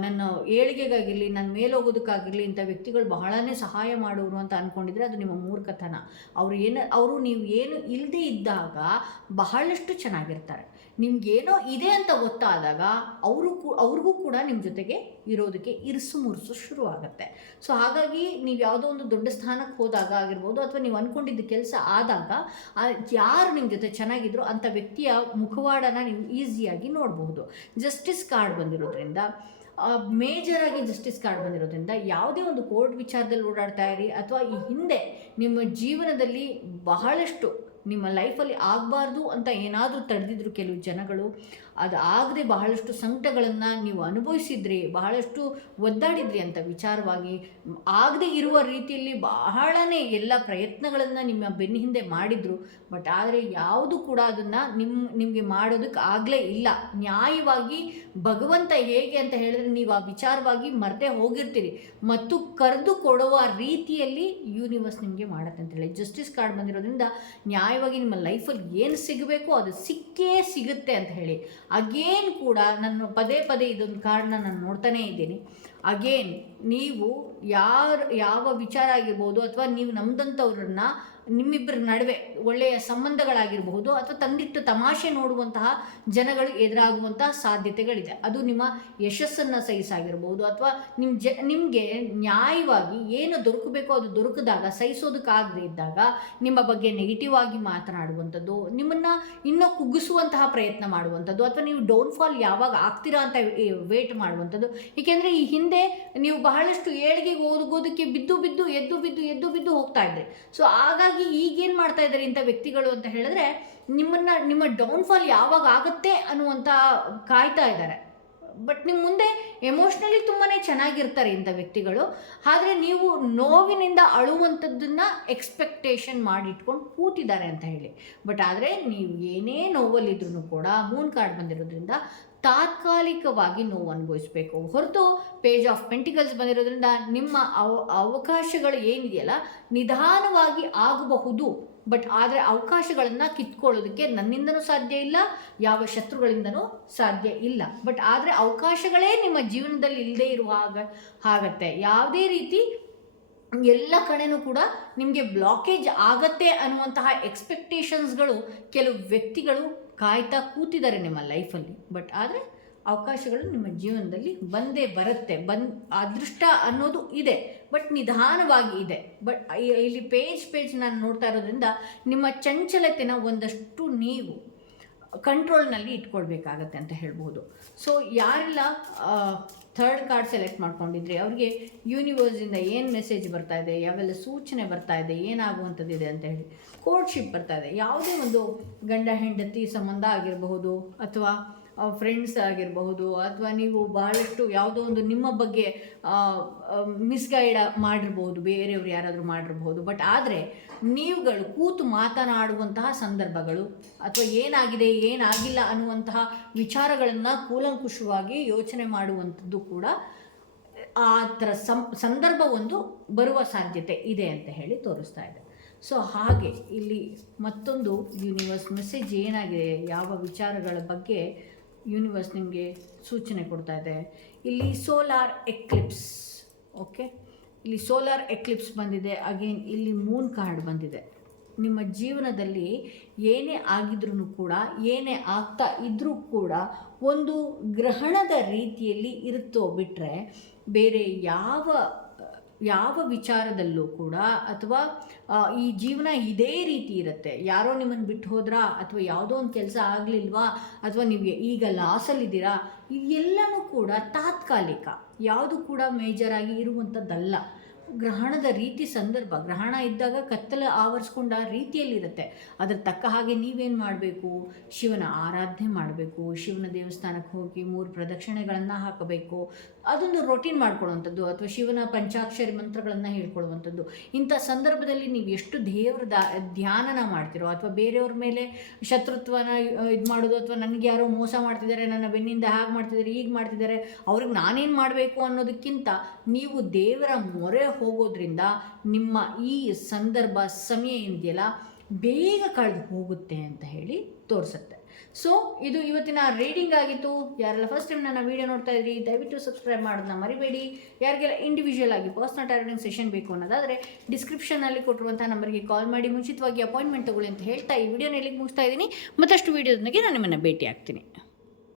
ನನ್ನ ಏಳಿಗೆಗಾಗಿರಲಿ, ನನ್ನ ಮೇಲೋಗೋದಕ್ಕಾಗಿರಲಿ ಇಂಥ ವ್ಯಕ್ತಿಗಳು ಬಹಳನೇ ಸಹಾಯ ಮಾಡೋರು ಅಂತ ಅಂದ್ಕೊಂಡಿದ್ರೆ ಅದು ನಿಮ್ಮ ಮೂರ್ಖತನ. ಅವರು ನೀವು ಏನು ಇಲ್ಲದೆ ಇದ್ದಾಗ ಬಹಳಷ್ಟು ಚೆನ್ನಾಗಿರ್ತಾರೆ. ನಿಮಗೇನೋ ಇದೆ ಅಂತ ಗೊತ್ತಾದಾಗ ಅವ್ರಿಗೂ ಕೂಡ ನಿಮ್ಮ ಜೊತೆಗೆ ಇರೋದಕ್ಕೆ ಇರಿಸು ಮುರುಸು ಶುರು ಆಗುತ್ತೆ. ಸೊ ಹಾಗಾಗಿ ನೀವು ಯಾವುದೋ ಒಂದು ದೊಡ್ಡ ಸ್ಥಾನಕ್ಕೆ ಹೋದಾಗ ಆಗಿರ್ಬೋದು, ಅಥವಾ ನೀವು ಅಂದ್ಕೊಂಡಿದ್ದ ಕೆಲಸ ಆದಾಗ ಯಾರು ನಿಮ್ಮ ಜೊತೆ ಚೆನ್ನಾಗಿದ್ರು ಅಂಥ ವ್ಯಕ್ತಿಯ ಮುಖವಾಡನ ನೀವು ಈಸಿಯಾಗಿ ನೋಡಬಹುದು. ಜಸ್ಟಿಸ್ ಕಾರ್ಡ್ ಬಂದಿರೋದ್ರಿಂದ ಮೇಜರಾಗಿ ಜಸ್ಟಿಸ್ ಕಾರ್ಡ್ ಬಂದಿರೋದ್ರಿಂದ ಯಾವುದೇ ಒಂದು ಕೋರ್ಟ್ ವಿಚಾರದಲ್ಲಿ ಓಡಾಡ್ತಾ ಇರಿ ಅಥವಾ ಈ ಹಿಂದೆ ನಿಮ್ಮ ಜೀವನದಲ್ಲಿ ಬಹಳಷ್ಟು ನಿಮ್ಮ ಲೈಫಲ್ಲಿ ಆಗಬಾರ್ದು ಅಂತ ಏನಾದರೂ ತಡೆದಿದ್ರು ಕೆಲವು ಜನಗಳು, ಅದು ಆಗದೆ ಬಹಳಷ್ಟು ಸಂಕಟಗಳನ್ನು ನೀವು ಅನುಭವಿಸಿದ್ರಿ, ಬಹಳಷ್ಟು ಒದ್ದಾಡಿದ್ರಿ ಅಂತ ವಿಚಾರವಾಗಿ ಆಗದೆ ಇರುವ ರೀತಿಯಲ್ಲಿ ಬಹಳನೇ ಎಲ್ಲ ಪ್ರಯತ್ನಗಳನ್ನು ನಿಮ್ಮ ಬೆನ್ನ ಹಿಂದೆ ಮಾಡಿದರು. ಬಟ್ ಆದರೆ ಯಾವುದು ಕೂಡ ಅದನ್ನು ನಿಮಗೆ ಮಾಡೋದಕ್ಕೆ ಆಗಲೇ ಇಲ್ಲ. ನ್ಯಾಯವಾಗಿ ಭಗವಂತ ಹೇಗೆ ಅಂತ ಹೇಳಿದ್ರೆ ನೀವು ಆ ವಿಚಾರವಾಗಿ ಮರೆತೇ ಹೋಗಿರ್ತೀರಿ ಮತ್ತು ಕರೆದು ಕೊಡುವ ರೀತಿಯಲ್ಲಿ ಯೂನಿವರ್ಸ್ ನಿಮಗೆ ಮಾಡುತ್ತೆ ಅಂತೇಳಿ ಜಸ್ಟಿಸ್ ಕಾರ್ಡ್ ಬಂದಿರೋದ್ರಿಂದ ನ್ಯಾಯವಾಗಿ ನಿಮ್ಮ ಲೈಫಲ್ಲಿ ಏನು ಸಿಗಬೇಕು ಅದು ಸಿಕ್ಕೇ ಸಿಗುತ್ತೆ ಅಂತ ಹೇಳಿ. ಅಗೇನ್ ಕೂಡ ನಾನು ಪದೇ ಪದೇ ಇದೊಂದು ಕಾರ್ಡ್ನ ನಾನು ನೋಡ್ತಾನೇ ಇದ್ದೀನಿ. ಅಗೇನ್ ನೀವು ಯಾವ ವಿಚಾರ ಆಗಿರ್ಬೋದು ಅಥವಾ ನೀವು ನಮ್ದಂಥವ್ರನ್ನ ನಿಮ್ಮಿಬ್ಬರ ನಡುವೆ ಒಳ್ಳೆಯ ಸಂಬಂಧಗಳಾಗಿರಬಹುದು ಅಥವಾ ತಂದಿಟ್ಟು ತಮಾಷೆ ನೋಡುವಂತಹ ಜನಗಳು ಎದುರಾಗುವಂತಹ ಸಾಧ್ಯತೆಗಳಿದೆ. ಅದು ನಿಮ್ಮ ಯಶಸ್ಸನ್ನು ಸಹಿಸಾಗಿರ್ಬೋದು ಅಥವಾ ನಿಮಗೆ ನ್ಯಾಯವಾಗಿ ಏನು ದೊರಕಬೇಕೋ ಅದು ದೊರಕಿದಾಗ ಸಹಿಸೋದಕ್ಕಾಗದೇ ಇದ್ದಾಗ ನಿಮ್ಮ ಬಗ್ಗೆ ನೆಗೆಟಿವ್ ಆಗಿ ಮಾತನಾಡುವಂಥದ್ದು, ನಿಮ್ಮನ್ನು ಇನ್ನೂ ಕುಗ್ಗಿಸುವಂತಹ ಪ್ರಯತ್ನ ಮಾಡುವಂಥದ್ದು ಅಥವಾ ನೀವು ಡೌನ್ಫಾಲ್ ಯಾವಾಗ ಆಗ್ತೀರಾ ಅಂತ ವೇಟ್ ಮಾಡುವಂಥದ್ದು. ಏಕೆಂದರೆ ಈ ಹಿಂದೆ ನೀವು ಬಹಳಷ್ಟು ಏಳಿಗೆಗೆ ಹೋಗೋದಕ್ಕೆ ಬಿದ್ದು ಹೋಗ್ತಾ ಇದ್ರಿ. ಸೊ ಹಾಗಾಗಿ ಈಗೇನು ಮಾಡ್ತಾ ಇದ್ದಾರೆ ಇಂಥ ವ್ಯಕ್ತಿಗಳು ಅಂತ ಹೇಳಿದ್ರೆ ನಿಮ್ಮ ಡೌನ್ಫಾಲ್ ಯಾವಾಗ ಆಗುತ್ತೆ ಅನ್ನುವಂಥ ಕಾಯ್ತಾ ಇದ್ದಾರೆ. ಬಟ್ ನಿಮ್ಮ ಮುಂದೆ ಎಮೋಷ್ನಲಿ ತುಂಬಾ ಚೆನ್ನಾಗಿರ್ತಾರೆ ಇಂಥ ವ್ಯಕ್ತಿಗಳು. ಆದರೆ ನೀವು ನೋವಿನಿಂದ ಅಳುವಂಥದ್ದನ್ನು ಎಕ್ಸ್ಪೆಕ್ಟೇಷನ್ ಮಾಡಿಟ್ಕೊಂಡು ಕೂತಿದ್ದಾರೆ ಅಂತ ಹೇಳಿ. ಬಟ್ ಆದರೆ ನೀವು ಏನೇ ನೋವಲ್ಲಿದ್ರೂ ಕೂಡ ಮೂನ್ ಕಾರ್ಡ್ ಬಂದಿರೋದ್ರಿಂದ ತಾತ್ಕಾಲಿಕವಾಗಿ ನೋವು ಅನುಭವಿಸಬೇಕು ಹೊರತು ಪೇಜ್ ಆಫ್ ಪೆಂಟಿಕಲ್ಸ್ ಬಂದಿರೋದ್ರಿಂದ ನಿಮ್ಮ ಅವಕಾಶಗಳು ಏನಿದೆಯಲ್ಲ ನಿಧಾನವಾಗಿ ಆಗಬಹುದು. ಬಟ್ ಆದರೆ ಅವಕಾಶಗಳನ್ನು ಕಿತ್ಕೊಳ್ಳೋದಕ್ಕೆ ನನ್ನಿಂದನೂ ಸಾಧ್ಯ ಇಲ್ಲ, ಯಾವ ಶತ್ರುಗಳಿಂದನೂ ಸಾಧ್ಯ ಇಲ್ಲ. ಬಟ್ ಆದರೆ ಅವಕಾಶಗಳೇ ನಿಮ್ಮ ಜೀವನದಲ್ಲಿ ಇಲ್ಲದೇ ಇರುವ ಹಾಗತ್ತೆ. ಯಾವುದೇ ರೀತಿ ಎಲ್ಲ ಕಡೆನೂ ಕೂಡ ನಿಮಗೆ ಬ್ಲಾಕೇಜ್ ಆಗತ್ತೆ ಅನ್ನುವಂತಹ ಎಕ್ಸ್ಪೆಕ್ಟೇಷನ್ಸ್ಗಳು ಕೆಲವು ವ್ಯಕ್ತಿಗಳು ಕಾಯ್ತಾ ಕೂತಿದ್ದಾರೆ ನಿಮ್ಮ ಲೈಫಲ್ಲಿ. ಬಟ್ ಆದರೆ ಅವಕಾಶಗಳು ನಿಮ್ಮ ಜೀವನದಲ್ಲಿ ಬಂದೇ ಬರುತ್ತೆ. ಅದೃಷ್ಟ ಅನ್ನೋದು ಇದೆ, ಬಟ್ ನಿಧಾನವಾಗಿ ಇದೆ. ಬಟ್ ಇಲ್ಲಿ ಪೇಜ್ ನಾನು ನೋಡ್ತಾ ಇರೋದ್ರಿಂದ ನಿಮ್ಮ ಚಂಚಲತೆನ ಒಂದಷ್ಟು ನೀವು ಕಂಟ್ರೋಲ್ನಲ್ಲಿ ಇಟ್ಕೊಳ್ಬೇಕಾಗತ್ತೆ ಅಂತ ಹೇಳ್ಬೋದು. ಸೊ ಯಾರೆಲ್ಲ ಥರ್ಡ್ ಕಾರ್ಡ್ ಸೆಲೆಕ್ಟ್ ಮಾಡ್ಕೊಂಡಿದ್ರಿ ಅವ್ರಿಗೆ ಯೂನಿವರ್ಸಿಂದ ಏನು ಮೆಸೇಜ್ ಬರ್ತಾ ಇದೆ, ಯಾವೆಲ್ಲ ಸೂಚನೆ ಬರ್ತಾ ಇದೆ, ಏನಾಗುವಂಥದ್ದಿದೆ ಅಂತ ಹೇಳಿ. ಕೋರ್ಟ್ಶಿಪ್ ಬರ್ತಾ ಇದೆ. ಯಾವುದೇ ಒಂದು ಗಂಡ ಹೆಂಡತಿ ಸಂಬಂಧ ಆಗಿರಬಹುದು ಅಥವಾ ಫ್ರೆಂಡ್ಸ್ ಆಗಿರಬಹುದು ಅಥವಾ ನೀವು ಬಹಳಷ್ಟು ಯಾವುದೋ ಒಂದು ನಿಮ್ಮ ಬಗ್ಗೆ ಮಿಸ್ಗೈಡ್ ಮಾಡಿರ್ಬೋದು, ಬೇರೆಯವರು ಯಾರಾದರೂ ಮಾಡಿರ್ಬೋದು. ಬಟ್ ಆದರೆ ನೀವುಗಳು ಕೂತು ಮಾತನಾಡುವಂತಹ ಸಂದರ್ಭಗಳು ಅಥವಾ ಏನಾಗಿದೆ ಏನಾಗಿಲ್ಲ ಅನ್ನುವಂತಹ ವಿಚಾರಗಳನ್ನು ಕೂಲಂಕುಷವಾಗಿ ಯೋಚನೆ ಮಾಡುವಂಥದ್ದು ಕೂಡ ಆ ಥರ ಸಂದರ್ಭ ಒಂದು ಬರುವ ಸಾಧ್ಯತೆ ಇದೆ ಅಂತ ಹೇಳಿ ತೋರಿಸ್ತಾ ಇದೆ. ಸೊ ಹಾಗೆ ಇಲ್ಲಿ ಮತ್ತೊಂದು ಯೂನಿವರ್ಸ್ ಮೆಸೇಜ್ ಏನಾಗಿದೆ, ಯಾವ ವಿಚಾರಗಳ ಬಗ್ಗೆ ಯೂನಿವರ್ಸ್ ನಿಮಗೆ ಸೂಚನೆ ಕೊಡ್ತಾ ಇದೆ. ಇಲ್ಲಿ ಸೋಲಾರ್ ಎಕ್ಲಿಪ್ಸ್, ಓಕೆ, ಇಲ್ಲಿ ಸೋಲಾರ್ ಎಕ್ಲಿಪ್ಸ್ ಬಂದಿದೆ. ಅಗೇನ್ ಇಲ್ಲಿ ಮೂನ್ ಕಾರ್ಡ್ ಬಂದಿದೆ. ನಿಮ್ಮ ಜೀವನದಲ್ಲಿ ಏನೇ ಆಗಿದ್ರೂ ಕೂಡ, ಏನೇ ಆಗ್ತಾ ಇದ್ರೂ ಕೂಡ ಒಂದು ಗ್ರಹಣದ ರೀತಿಯಲ್ಲಿ ಇರುತ್ತೋ ಬಿಟ್ಟರೆ ಬೇರೆ ಯಾವ ವಿಚಾರದಲ್ಲೂ ಕೂಡ ಅಥವಾ ಈ ಜೀವನ ಇದೇ ರೀತಿ ಇರುತ್ತೆ. ಯಾರೋ ನಿಮ್ಮನ್ನು ಬಿಟ್ಟು ಹೋದ್ರಾ ಅಥವಾ ಯಾವುದೋ ಒಂದು ಕೆಲಸ ಆಗಲಿಲ್ವಾ ಅಥವಾ ನೀವು ಈಗ ಲಾಸಲ್ಲಿದ್ದೀರಾ, ಇದೆಲ್ಲನೂ ಕೂಡ ತಾತ್ಕಾಲಿಕ, ಯಾವುದು ಕೂಡ ಮೇಜರಾಗಿ ಇರುವಂಥದ್ದಲ್ಲ. ಗ್ರಹಣದ ರೀತಿ ಸಂದರ್ಭ, ಗ್ರಹಣ ಇದ್ದಾಗ ಕತ್ತಲು ಆವರಿಸ್ಕೊಂಡ ರೀತಿಯಲ್ಲಿರುತ್ತೆ. ಅದರ ತಕ್ಕ ಹಾಗೆ ನೀವೇನು ಮಾಡಬೇಕು, ಶಿವನ ಆರಾಧನೆ ಮಾಡಬೇಕು, ಶಿವನ ದೇವಸ್ಥಾನಕ್ಕೆ ಹೋಗಿ 3 ಪ್ರದಕ್ಷಿಣೆಗಳನ್ನು ಹಾಕಬೇಕು. ಅದೊಂದು ರೊಟೀನ್ ಮಾಡ್ಕೊಳ್ಳುವಂಥದ್ದು ಅಥವಾ ಶಿವನ ಪಂಚಾಕ್ಷರಿ ಮಂತ್ರಗಳನ್ನು ಹೇಳ್ಕೊಳ್ಳುವಂಥದ್ದು. ಇಂಥ ಸಂದರ್ಭದಲ್ಲಿ ನೀವು ಎಷ್ಟು ದೇವರ ಧ್ಯಾನನ ಮಾಡ್ತಿರೋ ಅಥವಾ ಬೇರೆಯವ್ರ ಮೇಲೆ ಶತ್ರುತ್ವನ ಇದು ಮಾಡೋದು ಅಥವಾ ನನಗೆ ಯಾರೋ ಮೋಸ ಮಾಡ್ತಿದ್ದಾರೆ, ನನ್ನ ಬೆನ್ನಿಂದ ಹಾಗೆ ಮಾಡ್ತಿದ್ದಾರೆ, ಈಗ ಮಾಡ್ತಿದ್ದಾರೆ, ಅವ್ರಿಗೆ ನಾನೇನು ಮಾಡಬೇಕು ಅನ್ನೋದಕ್ಕಿಂತ ನೀವು ದೇವರ ಮೊರೆ ಹೋಗೋದ್ರಿಂದ ನಿಮ್ಮ ಈ ಸಂದರ್ಭ ಸಮಯ ಏನಿದೆಯಲ್ಲ ಬೇಗ ಕಳೆದು ಹೋಗುತ್ತೆ ಅಂತ ಹೇಳಿ ತೋರಿಸುತ್ತೆ. ಸೊ ಇದು ಇವತ್ತಿನ ರೀಡಿಂಗ್ ಆಗಿತ್ತು. ಯಾರೆಲ್ಲ ಫಸ್ಟ್ ಟೈಮ್ ನನ್ನ ವೀಡಿಯೋ ನೋಡ್ತಾ ಇದ್ರಿ ದಯವಿಟ್ಟು ಸಬ್ಸ್ಕ್ರೈಬ್ ಮಾಡೋದನ್ನ ಮರಿಬೇಡಿ. ಯಾರಿಗೆಲ್ಲ ಇಂಡಿವಿಜುವಲ್ ಆಗಿ ಪರ್ಸನಲ್ ಟಾರಟಿಂಗ್ ಸೆಷನ್ ಬೇಕು ಅನ್ನೋದಾದರೆ ಡಿಸ್ಕ್ರಿಪ್ಷನಲ್ಲಿ ಕೊಟ್ಟಿರುವಂಥ ನಂಬರ್ಗೆ ಕಾಲ್ ಮಾಡಿ ಮುಂಚಿತವಾಗಿ ಅಪಾಯಿಂಟ್ಮೆಂಟ್ ತಗೊಳ್ಳಿ ಅಂತ ಹೇಳ್ತಾ ಈ ವಿಡಿಯೋನ ಇಲ್ಲಿಗೆ ಮುಗಿಸ್ತಾ ಇದ್ದೀನಿ. ಮತ್ತಷ್ಟು ವೀಡಿಯೋದೊಂದಿಗೆ ನಾನು ನಿಮ್ಮನ್ನು ಭೇಟಿ ಆಗ್ತೀನಿ.